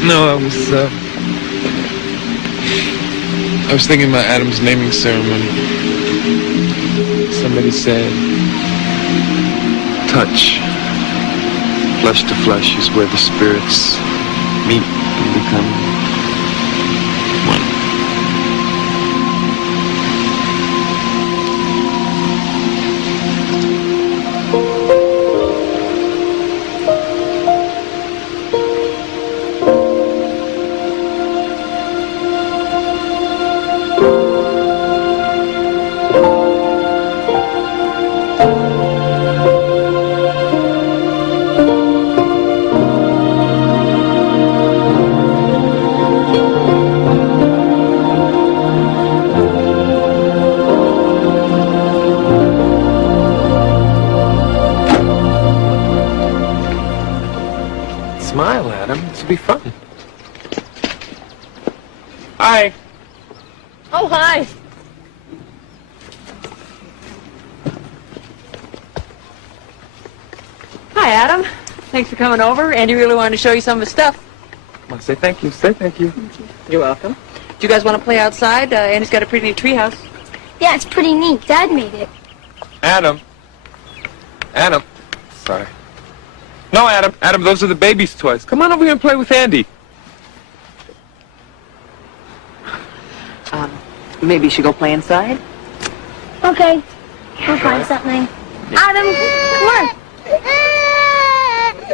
No, I was thinking about Adam's naming ceremony. Somebody said, touch, flesh to flesh is where the spirits meet and become one. Smile, Adam. This will be fun. Hi. Oh, hi. Hi, Adam. Thanks for coming over. Andy really wanted to show you some of his stuff. Come on, say thank you. Say thank you. You're welcome. Do you guys want to play outside? Andy's got a pretty neat treehouse. Yeah, it's pretty neat. Dad made it. Adam. Adam. Sorry. No, Adam. Adam, those are the baby's toys. Come on over here and play with Andy. Maybe you should go play inside? Okay. We'll find something. Adam, come on.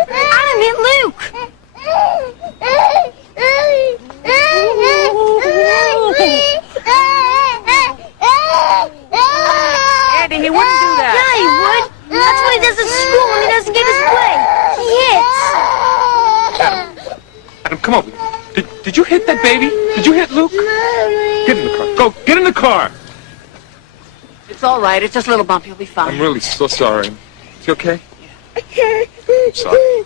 Adam, hit Luke. Andy, he wouldn't do that. Yeah, he would. That's what he does at school when he doesn't get his way. He hits. Adam, come over. Did you hit that baby? Did you hit Luke? Get in the car. Go. Get in the car. It's all right. It's just a little bump. You'll be fine. I'm really so sorry. Is he okay? I'm sorry.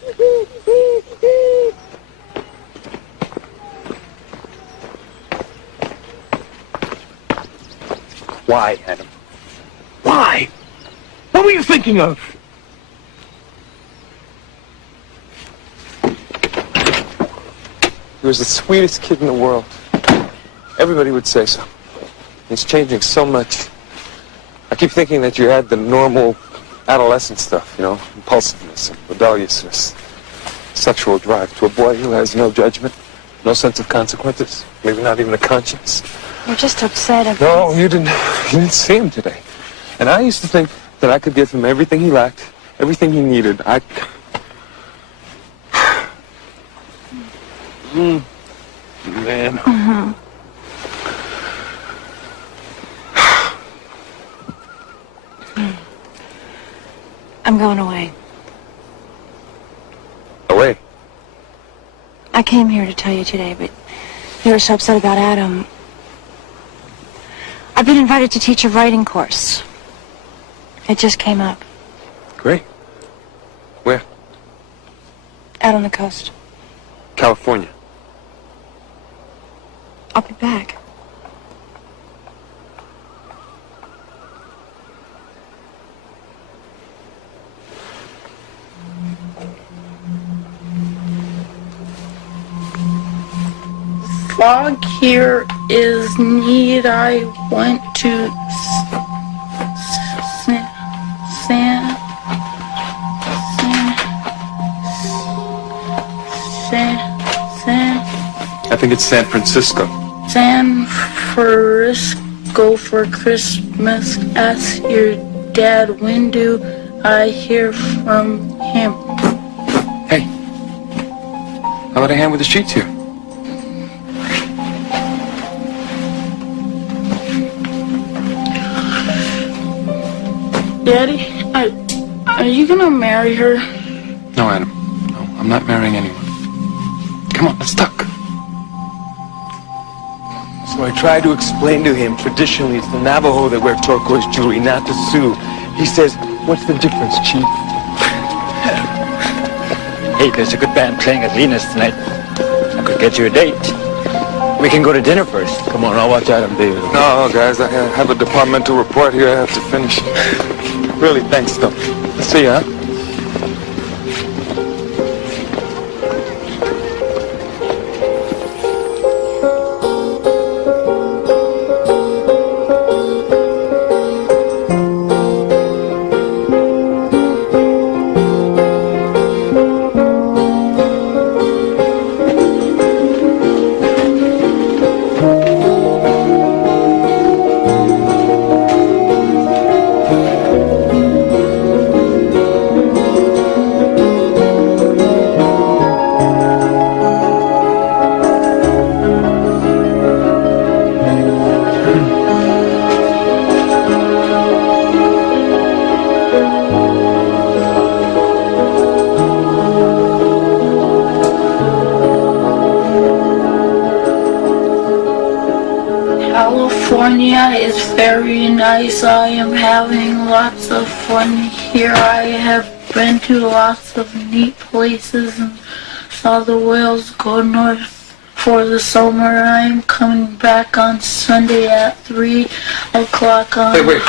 Why, Adam? Why? What were you thinking of? He was the sweetest kid in the world. Everybody would say so. He's changing so much. I keep thinking that you had the normal adolescent stuff, you know, impulsiveness and rebelliousness, sexual drive to a boy who has no judgment, no sense of consequences, maybe not even a conscience. You're just upset. No, you didn't see him today. And I used to think that I could give him everything he lacked, everything he needed. Man. Mm-hmm. I'm going away. Away? I came here to tell you today, but you were so upset about Adam. I've been invited to teach a writing course. It just came up. Great. Where? Out on the coast. California. I'll be back. Fog here is neat. I went to I think it's San Francisco. San Francisco for Christmas. Ask your dad, when do I hear from him? Hey, how about a hand with the sheets here? Daddy, are you gonna marry her? No, Adam. No, I'm not marrying anyone. Come on, let's talk. So I tried to explain to him, traditionally it's the Navajo that wear turquoise jewelry, not the Sioux. He says, what's the difference, Chief? Hey, there's a good band playing at Lena's tonight. I could get you a date. We can go to dinner first. Come on, I'll watch Adam David. No, guys, I have a departmental report here I have to finish. Really, thanks, though. Let's see you, huh? California is very nice. I am having lots of fun here. I have been to lots of neat places and saw the whales go north for the summer. I am coming back on Sunday at 3 o'clock on... Hey, wait.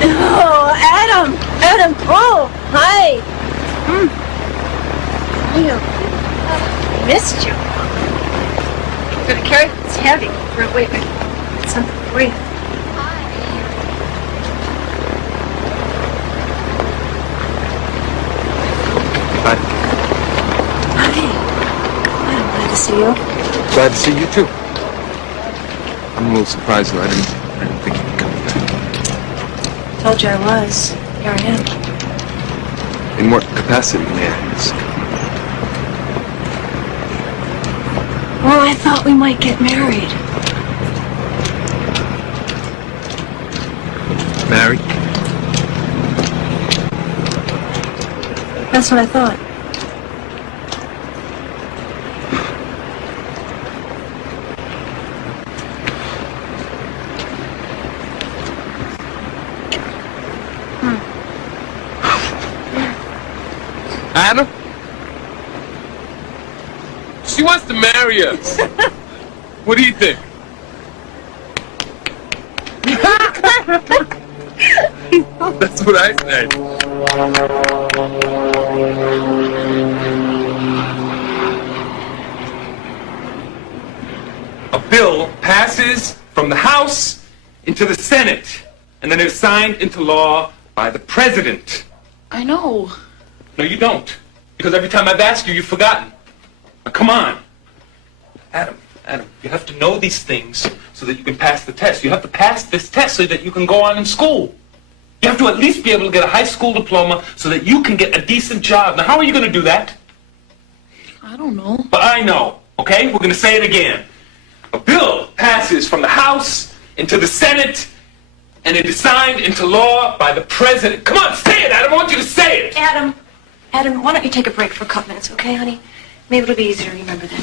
Oh, Adam! Adam! Oh, hi! I missed you. I'm gonna carry this heavy. Wait. It's something for you. Hi. I'm glad to see you. Glad to see you too. I'm a little surprised though. I didn't think you'd come back. Told you I was. Here I am. In what capacity, may I ask? Well, I thought we might get married. Married? That's what I thought. Adam? She wants to marry us. What do you think? That's what I said. A bill passes from the House into the Senate, and then is signed into law by the President. I know. No, you don't. Because every time I've asked you, you've forgotten. Now, come on. Adam, you have to know these things so that you can pass the test. You have to pass this test so that you can go on in school. You have to at least be able to get a high school diploma so that you can get a decent job. Now, how are you going to do that? I don't know. But I know, okay? We're going to say it again. A bill passes from the House into the Senate, and it is signed into law by the President. Come on, say it, Adam. I want you to say it. Adam, why don't you take a break for a couple minutes, okay, honey? Maybe it'll be easier to remember then.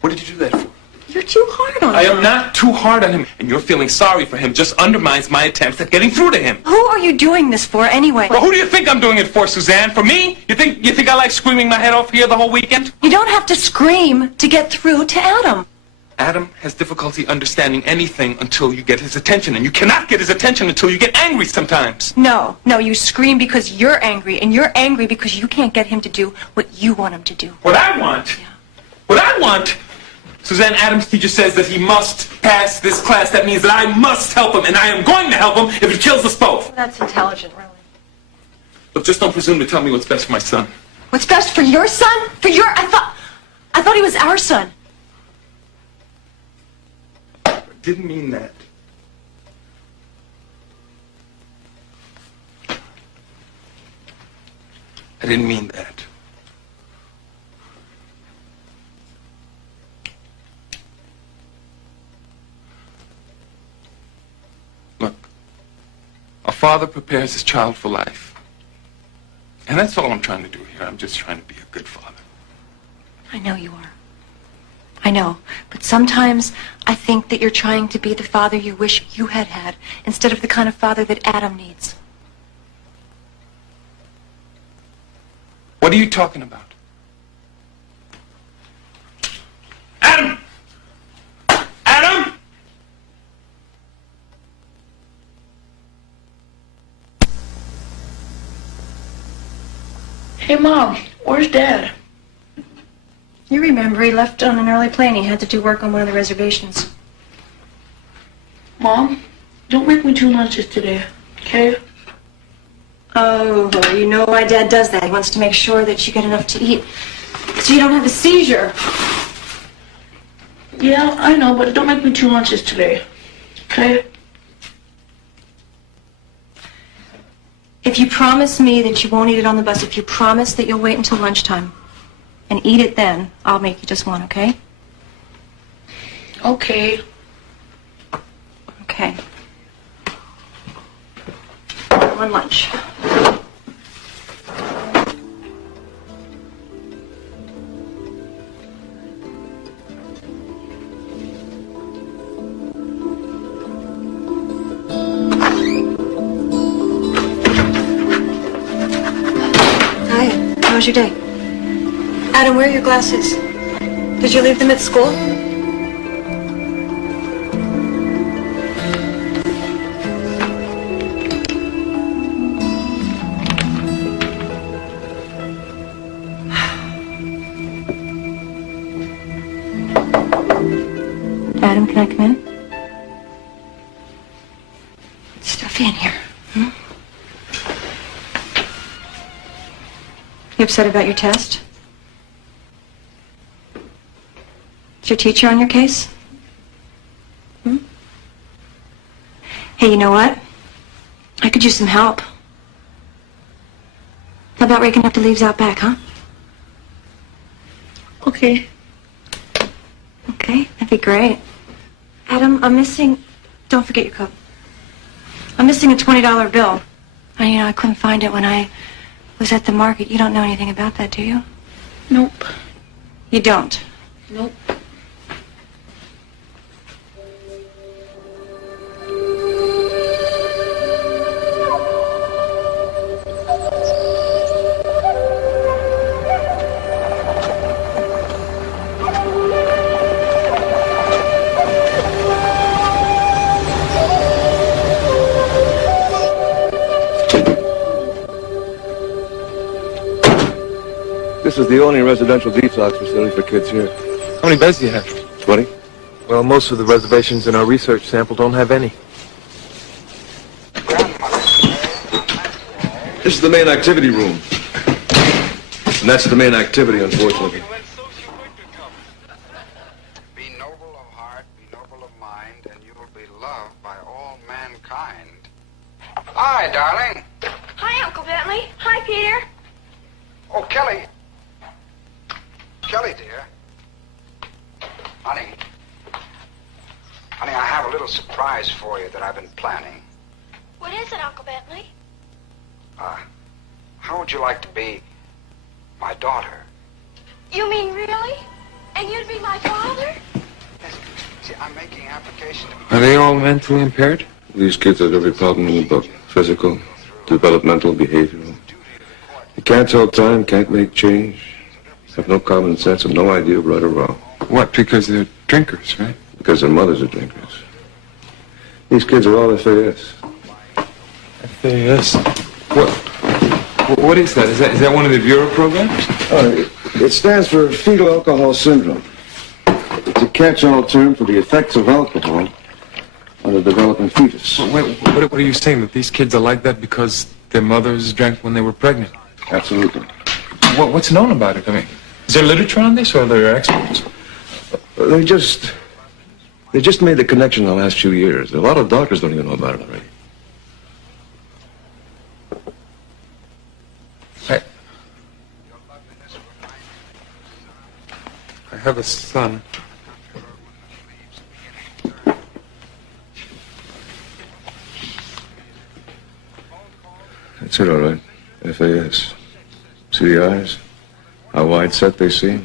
What did you do that for? You're too hard on him. I am not too hard on him, and your feeling sorry for him just undermines my attempts at getting through to him. Who are you doing this for, anyway? Well, who do you think I'm doing it for, Suzanne? For me? You think I like screaming my head off here the whole weekend? You don't have to scream to get through to Adam. Adam has difficulty understanding anything until you get his attention, and you cannot get his attention until you get angry sometimes. No, you scream because you're angry, and you're angry because you can't get him to do what you want him to do. What I want, Suzanne, Adam's teacher says that he must pass this class. That means that I must help him, and I am going to help him if it kills us both. That's intelligent, really. Look, just don't presume to tell me what's best for my son. What's best for your son? I thought he was our son. I didn't mean that. I didn't mean that. Look, a father prepares his child for life. And that's all I'm trying to do here. I'm just trying to be a good father. I know you are. I know. But sometimes I think that you're trying to be the father you wish you had had instead of the kind of father that Adam needs. What are you talking about? Adam! Adam! Hey, Mom, where's Dad? You remember he left on an early plane. He had to do work on one of the reservations. Mom, don't make me 2 lunches today, okay? Oh, you know why Dad does that. He wants to make sure that you get enough to eat so you don't have a seizure. Yeah, I know, but don't make me 2 lunches today, okay? If you promise me that you won't eat it on the bus, if you promise that you'll wait until lunchtime and eat it then, I'll make you just one, okay? Okay. Okay. One lunch. was your day? Adam, where are your glasses? Did you leave them at school? Adam, can I come in? It's stuffy in here. You upset about your test? Is your teacher on your case? Hey, you know what? I could use some help. How about raking up the leaves out back, huh? Okay. Okay, that'd be great. Adam, I'm missing... Don't forget your coat. I'm missing a $20 bill. I couldn't find it when I was at the market. You don't know anything about that, do you? Nope. You don't? Nope. This is the only residential detox facility for kids here. How many beds do you have? 20? Well, most of the reservations in our research sample don't have any. This is the main activity room. And that's the main activity, unfortunately. Be noble of heart, be noble of mind, and you will be loved by all mankind. Hi, darling. Hi, Uncle Bentley. Hi, Peter. Oh, Kelly. Kelly, dear. Honey. Honey, I have a little surprise for you that I've been planning. What is it, Uncle Bentley? How would you like to be my daughter? You mean really? And you'd be my father? See, I'm making application to be... Are they all mentally impaired? These kids have every problem in the book. Physical, developmental, behavioral. You can't tell time, can't make change. Have no common sense, have no idea of right or wrong. What, because they're drinkers, right? Because their mothers are drinkers. These kids are all FAS. FAS? What is that? Is that one of the Bureau programs? It stands for fetal alcohol syndrome. It's a catch-all term for the effects of alcohol on the developing fetus. What are you saying, that these kids are like that because their mothers drank when they were pregnant? Absolutely. What's known about it? I mean, is there literature on this, or are there experts? They just made the connection in the last few years. A lot of doctors don't even know about it already. I have a son. That's it, all right. FAS. See the eyes? How wide set they seem?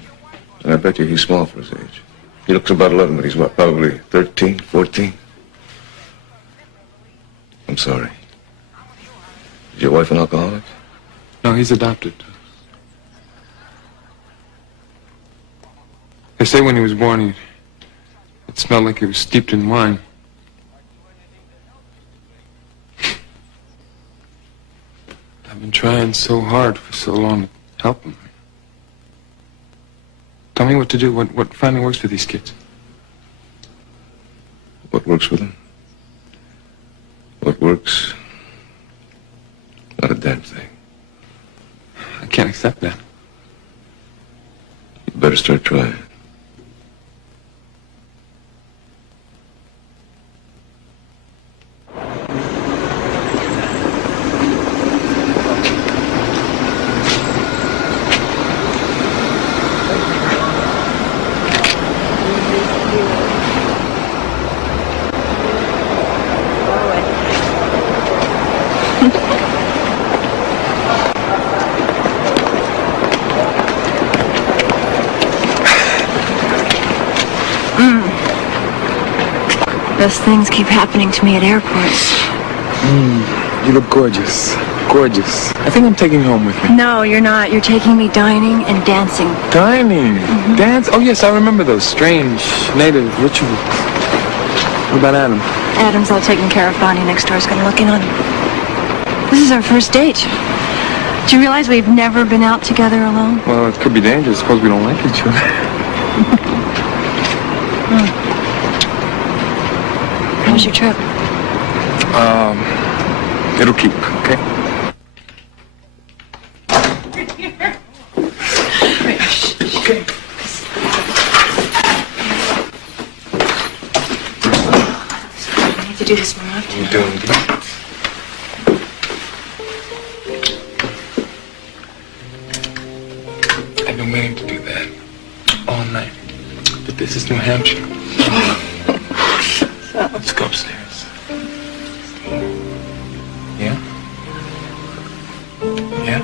And I bet you he's small for his age. He looks about 11, but he's what, probably 13, 14? I'm sorry. Is your wife an alcoholic? No, he's adopted. They say when he was born, it smelled like he was steeped in wine. I've been trying so hard for so long to help him. Tell me what to do. What finally works for these kids? What works for them? What works? Not a damn thing. I can't accept that. You better start trying. Best things keep happening to me at airports. You look gorgeous. gorgeous. I think I'm taking you home with me. No, you're not. You're taking me dining and dancing. Dining? Dance? Oh, yes, I remember those strange native rituals. What about Adam? Adam's all taken care of. Bonnie next door is going to look in on him. This is our first date. Do you realize we've never been out together alone? Well, it could be dangerous. Suppose we don't like each other. How was your trip? It'll keep, okay? Okay. I need to do this more often. You're doing good. I've been waiting to do that all night. But this is New Hampshire. Let's go upstairs. Yeah? Yeah?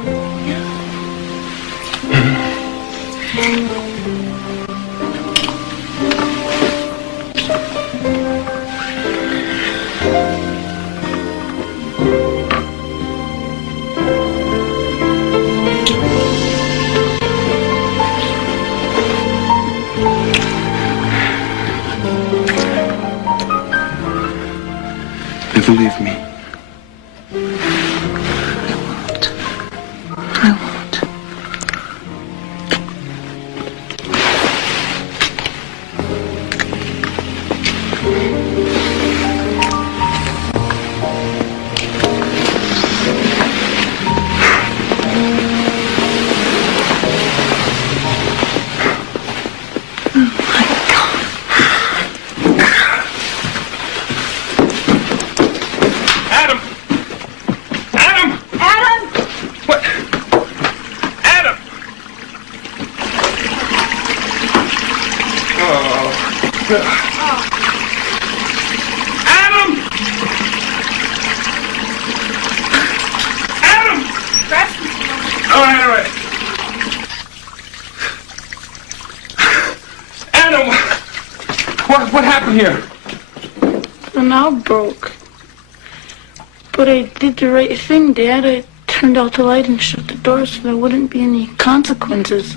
Believe me. I won't. What happened here? The knob broke. But I did the right thing, Dad. I turned out the light and shut the door so there wouldn't be any consequences.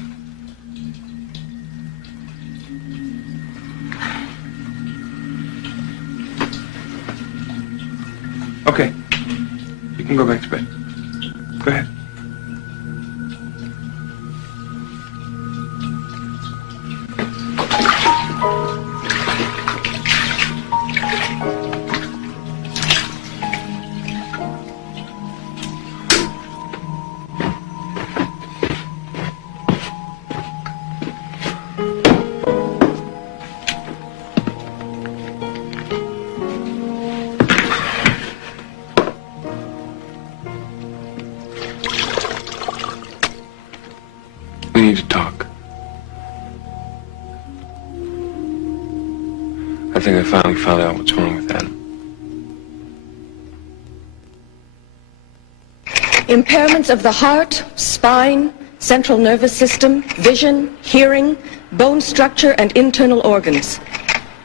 Okay. You can go back to bed. Go ahead. We need to talk. I think I finally found out what's wrong with Adam. Impairments of the heart, spine, central nervous system, vision, hearing, bone structure, and internal organs,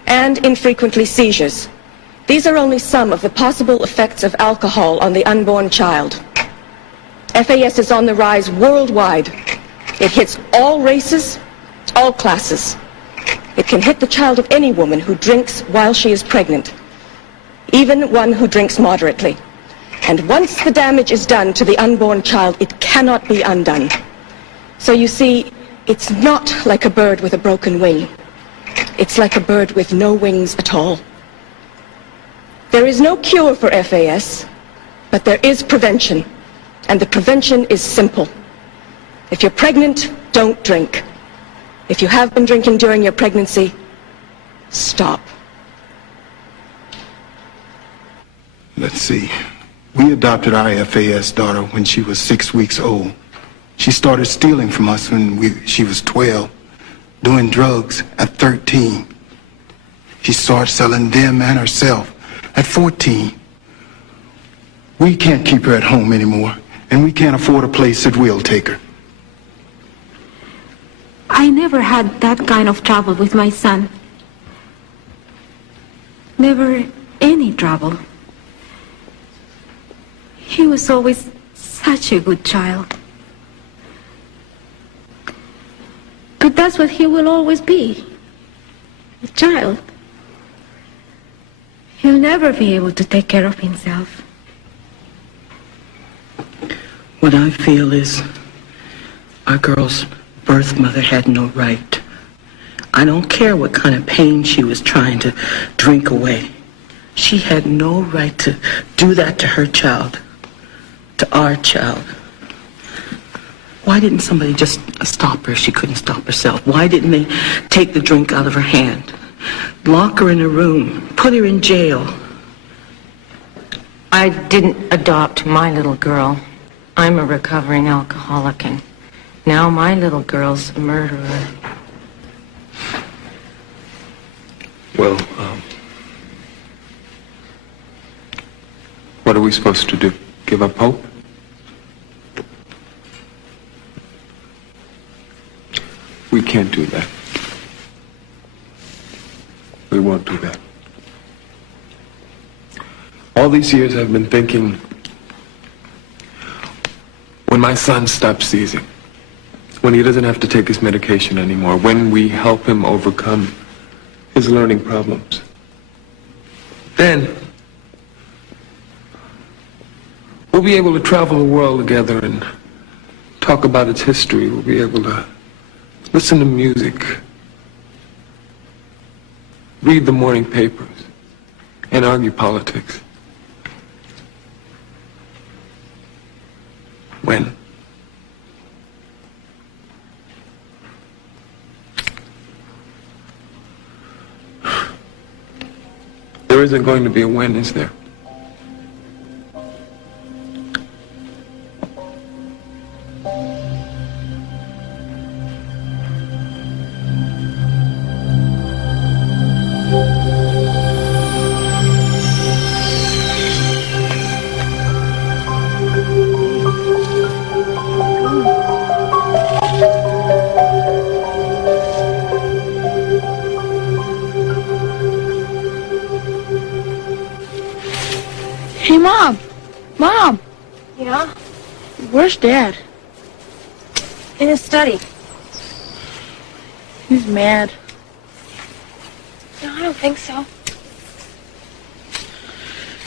and infrequently seizures. These are only some of the possible effects of alcohol on the unborn child. FAS is on the rise worldwide. It hits all races, all classes. It can hit the child of any woman who drinks while she is pregnant, even one who drinks moderately. And once the damage is done to the unborn child, it cannot be undone. So you see, it's not like a bird with a broken wing. It's like a bird with no wings at all. There is no cure for FAS, but there is prevention, and the prevention is simple. If you're pregnant, don't drink. If you have been drinking during your pregnancy, stop. Let's see. We adopted our FAS daughter when she was 6 weeks old. She started stealing from us when she was 12, doing drugs at 13. She started selling them and herself at 14. We can't keep her at home anymore, and we can't afford a place that will take her. I never had that kind of trouble with my son. Never any trouble. He was always Such a good child. But that's what he will always be. A child. He'll never be able to take care of himself. What I feel is our girl's birth mother had no right. I don't care what kind of pain she was trying to drink away. She had no right to do that to her child, to our child. Why didn't somebody just stop her if she couldn't stop herself? Why didn't they take the drink out of her hand, lock her in a room, put her in jail? I didn't adopt my little girl. I'm a recovering alcoholic, and now my little girl's a murderer. Well, what are we supposed to do? Give up hope? We can't do that. We won't do that. All these years I've been thinking, when my son stops seizing, when he doesn't have to take his medication anymore, when we help him overcome his learning problems, then we'll be able to travel the world together and talk about its history. We'll be able to listen to music, read the morning papers, and argue politics. When? There isn't going to be a when, is there? Hey, Mom! Mom! Yeah? Where's Dad? In his study. He's mad. No, I don't think so.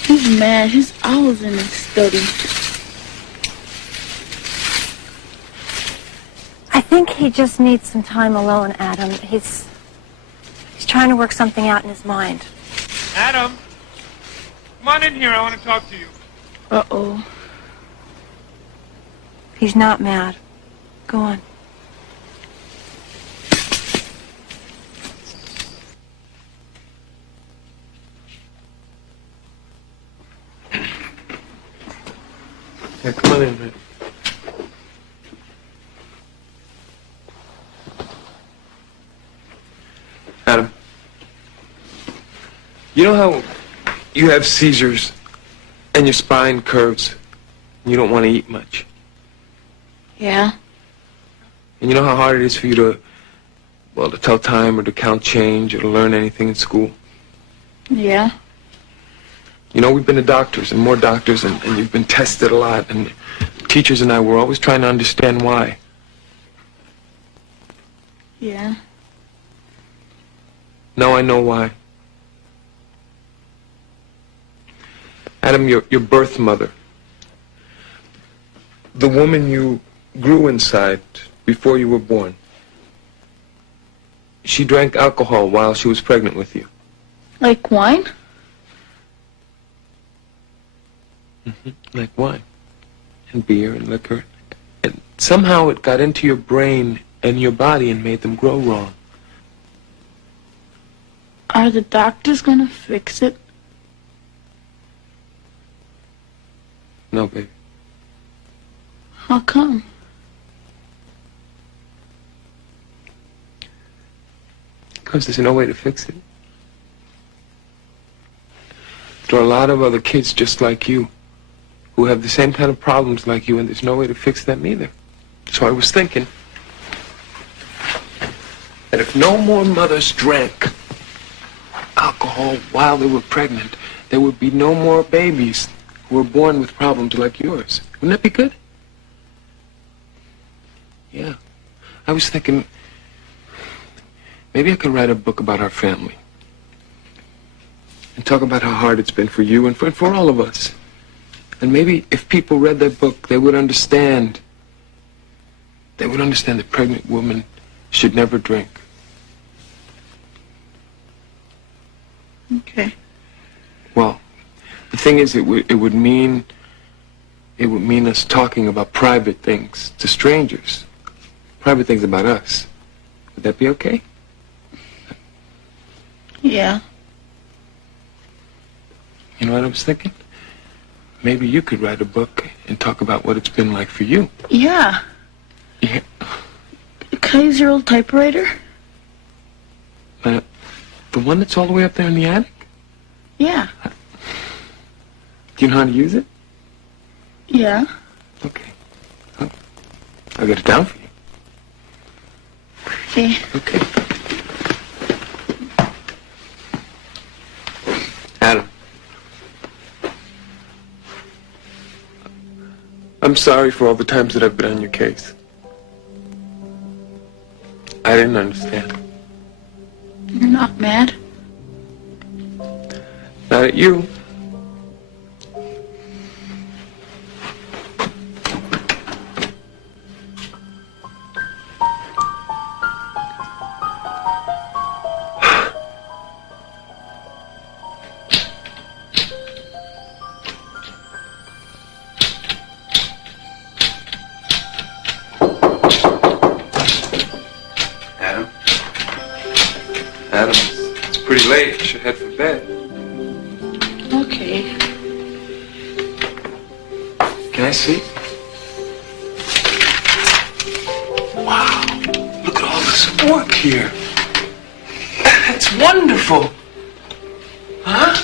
He's mad. His owl's in his study. I think he just needs some time alone, Adam. He's trying to work something out in his mind. Adam! Come on in here, I want to talk to you. Uh-oh. He's not mad. Go on. Yeah, come on in, man. Adam, you know how you have seizures and your spine curves and you don't want to eat much? Yeah? And you know how hard it is for you to, well, to tell time or to count change or to learn anything in school? Yeah? You know, we've been to doctors and more doctors, and you've been tested a lot, and teachers and I were always trying to understand why. Yeah? Now I know why. Adam, your birth mother, the woman you grew inside before you were born, she drank alcohol while she was pregnant with you. Like wine? Like wine and beer and liquor. And somehow it got into your brain and your body and made them grow wrong. Are the doctors gonna fix it? No, baby. How come? Because there's no way to fix it. There are a lot of other kids just like you who have the same kind of problems like you, and there's no way to fix them either. So I was thinking that if no more mothers drank alcohol while they were pregnant, there would be no more babies who were born with problems like yours. Wouldn't that be good? Yeah. I was thinking, maybe I could write a book about our family. And talk about how hard it's been for you and for all of us. And maybe if people read that book, they would understand. They would understand that pregnant women should never drink. Okay. Well, the thing is, it would mean us talking about private things to strangers. Private things about us. Would that be okay? Yeah. You know what I was thinking? Maybe you could write a book and talk about what it's been like for you. Yeah. Yeah. Can I use your old typewriter? The one that's all the way up there in the attic? Yeah. Do you know how to use it? Yeah. Okay. I'll get it down for you. Okay. Okay. Adam. I'm sorry for all the times that I've been on your case. I didn't understand. You're not mad? Not at you. Adam, it's pretty late. You should head for bed. Okay. Can I see? Wow. Look at all this work here. That's wonderful. Huh?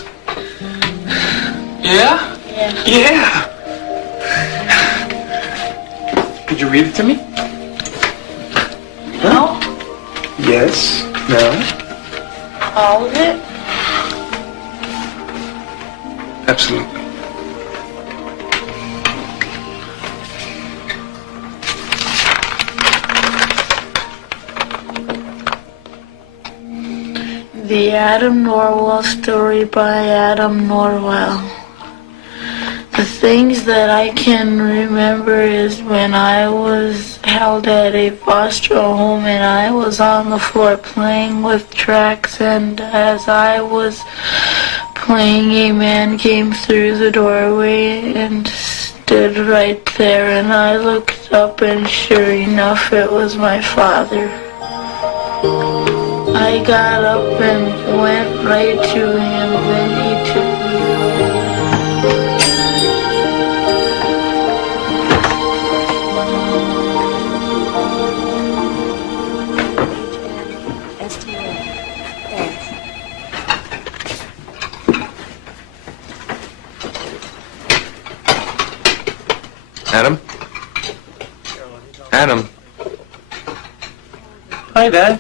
Yeah? Yeah. Yeah. Could you read it to me? No? Yes. No? All of it? Absolutely. The Adam Norwell story by Adam Norwell. The things that I can remember is when I was held at a foster home and I was on the floor playing with tracks, and as I was playing, a man came through the doorway and stood right there, and I looked up and sure enough it was my father. I got up and went right to him, then he took me. Adam? Adam? Hi, Dad.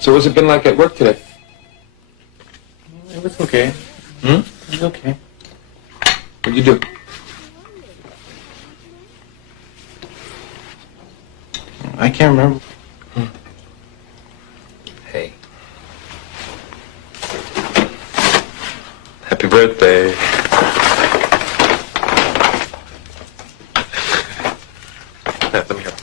So what's it been like at work today? It was okay. It was okay. What'd you do? I can't remember. Hey. Happy birthday. Let me help.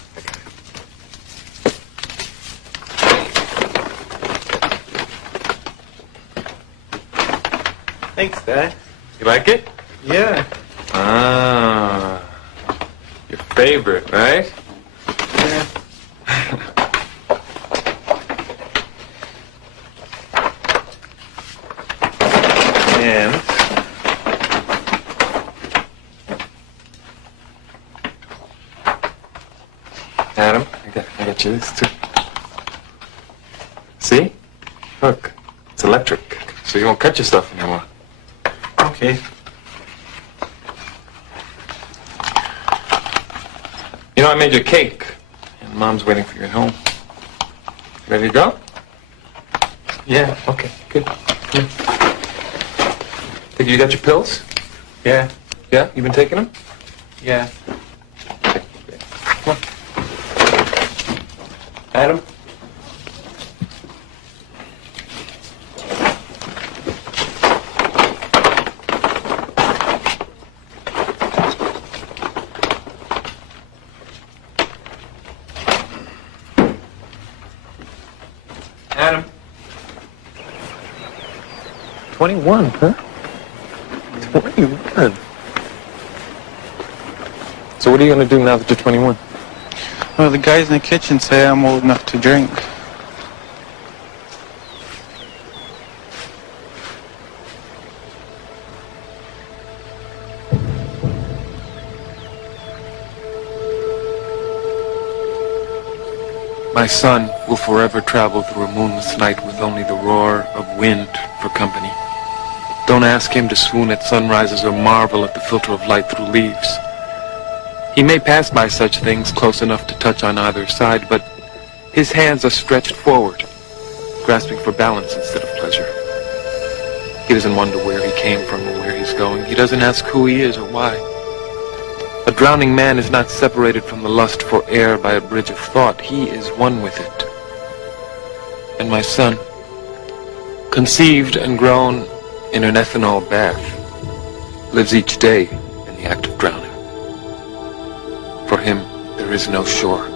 Thanks, Dad. You like it? Yeah. Ah. Your favorite, right? Yeah. And Adam, I got you this too. See? Look, it's electric, so you won't cut yourself anymore. Okay. You know, I made you a cake, and Mom's waiting for you at home. Ready to go? Yeah. Okay. Good. Come Hey, you got your pills? Yeah. Yeah? You been taking them? Yeah. Come on. Adam? Adam? 21, huh? 21. So what are you going to do now that you're 21? Well, the guys in the kitchen say I'm old enough to drink. My son will forever travel through a moonless night with only the roar of wind for company. Don't ask him to swoon at sunrises or marvel at the filter of light through leaves. He may pass by such things close enough to touch on either side, but his hands are stretched forward, grasping for balance instead of pleasure. He doesn't wonder where he came from or where he's going. He doesn't ask who he is or why. A drowning man is not separated from the lust for air by a bridge of thought. He is one with it. And my son, conceived and grown in an ethanol bath, lives each day in the act of drowning. For him, there is no shore.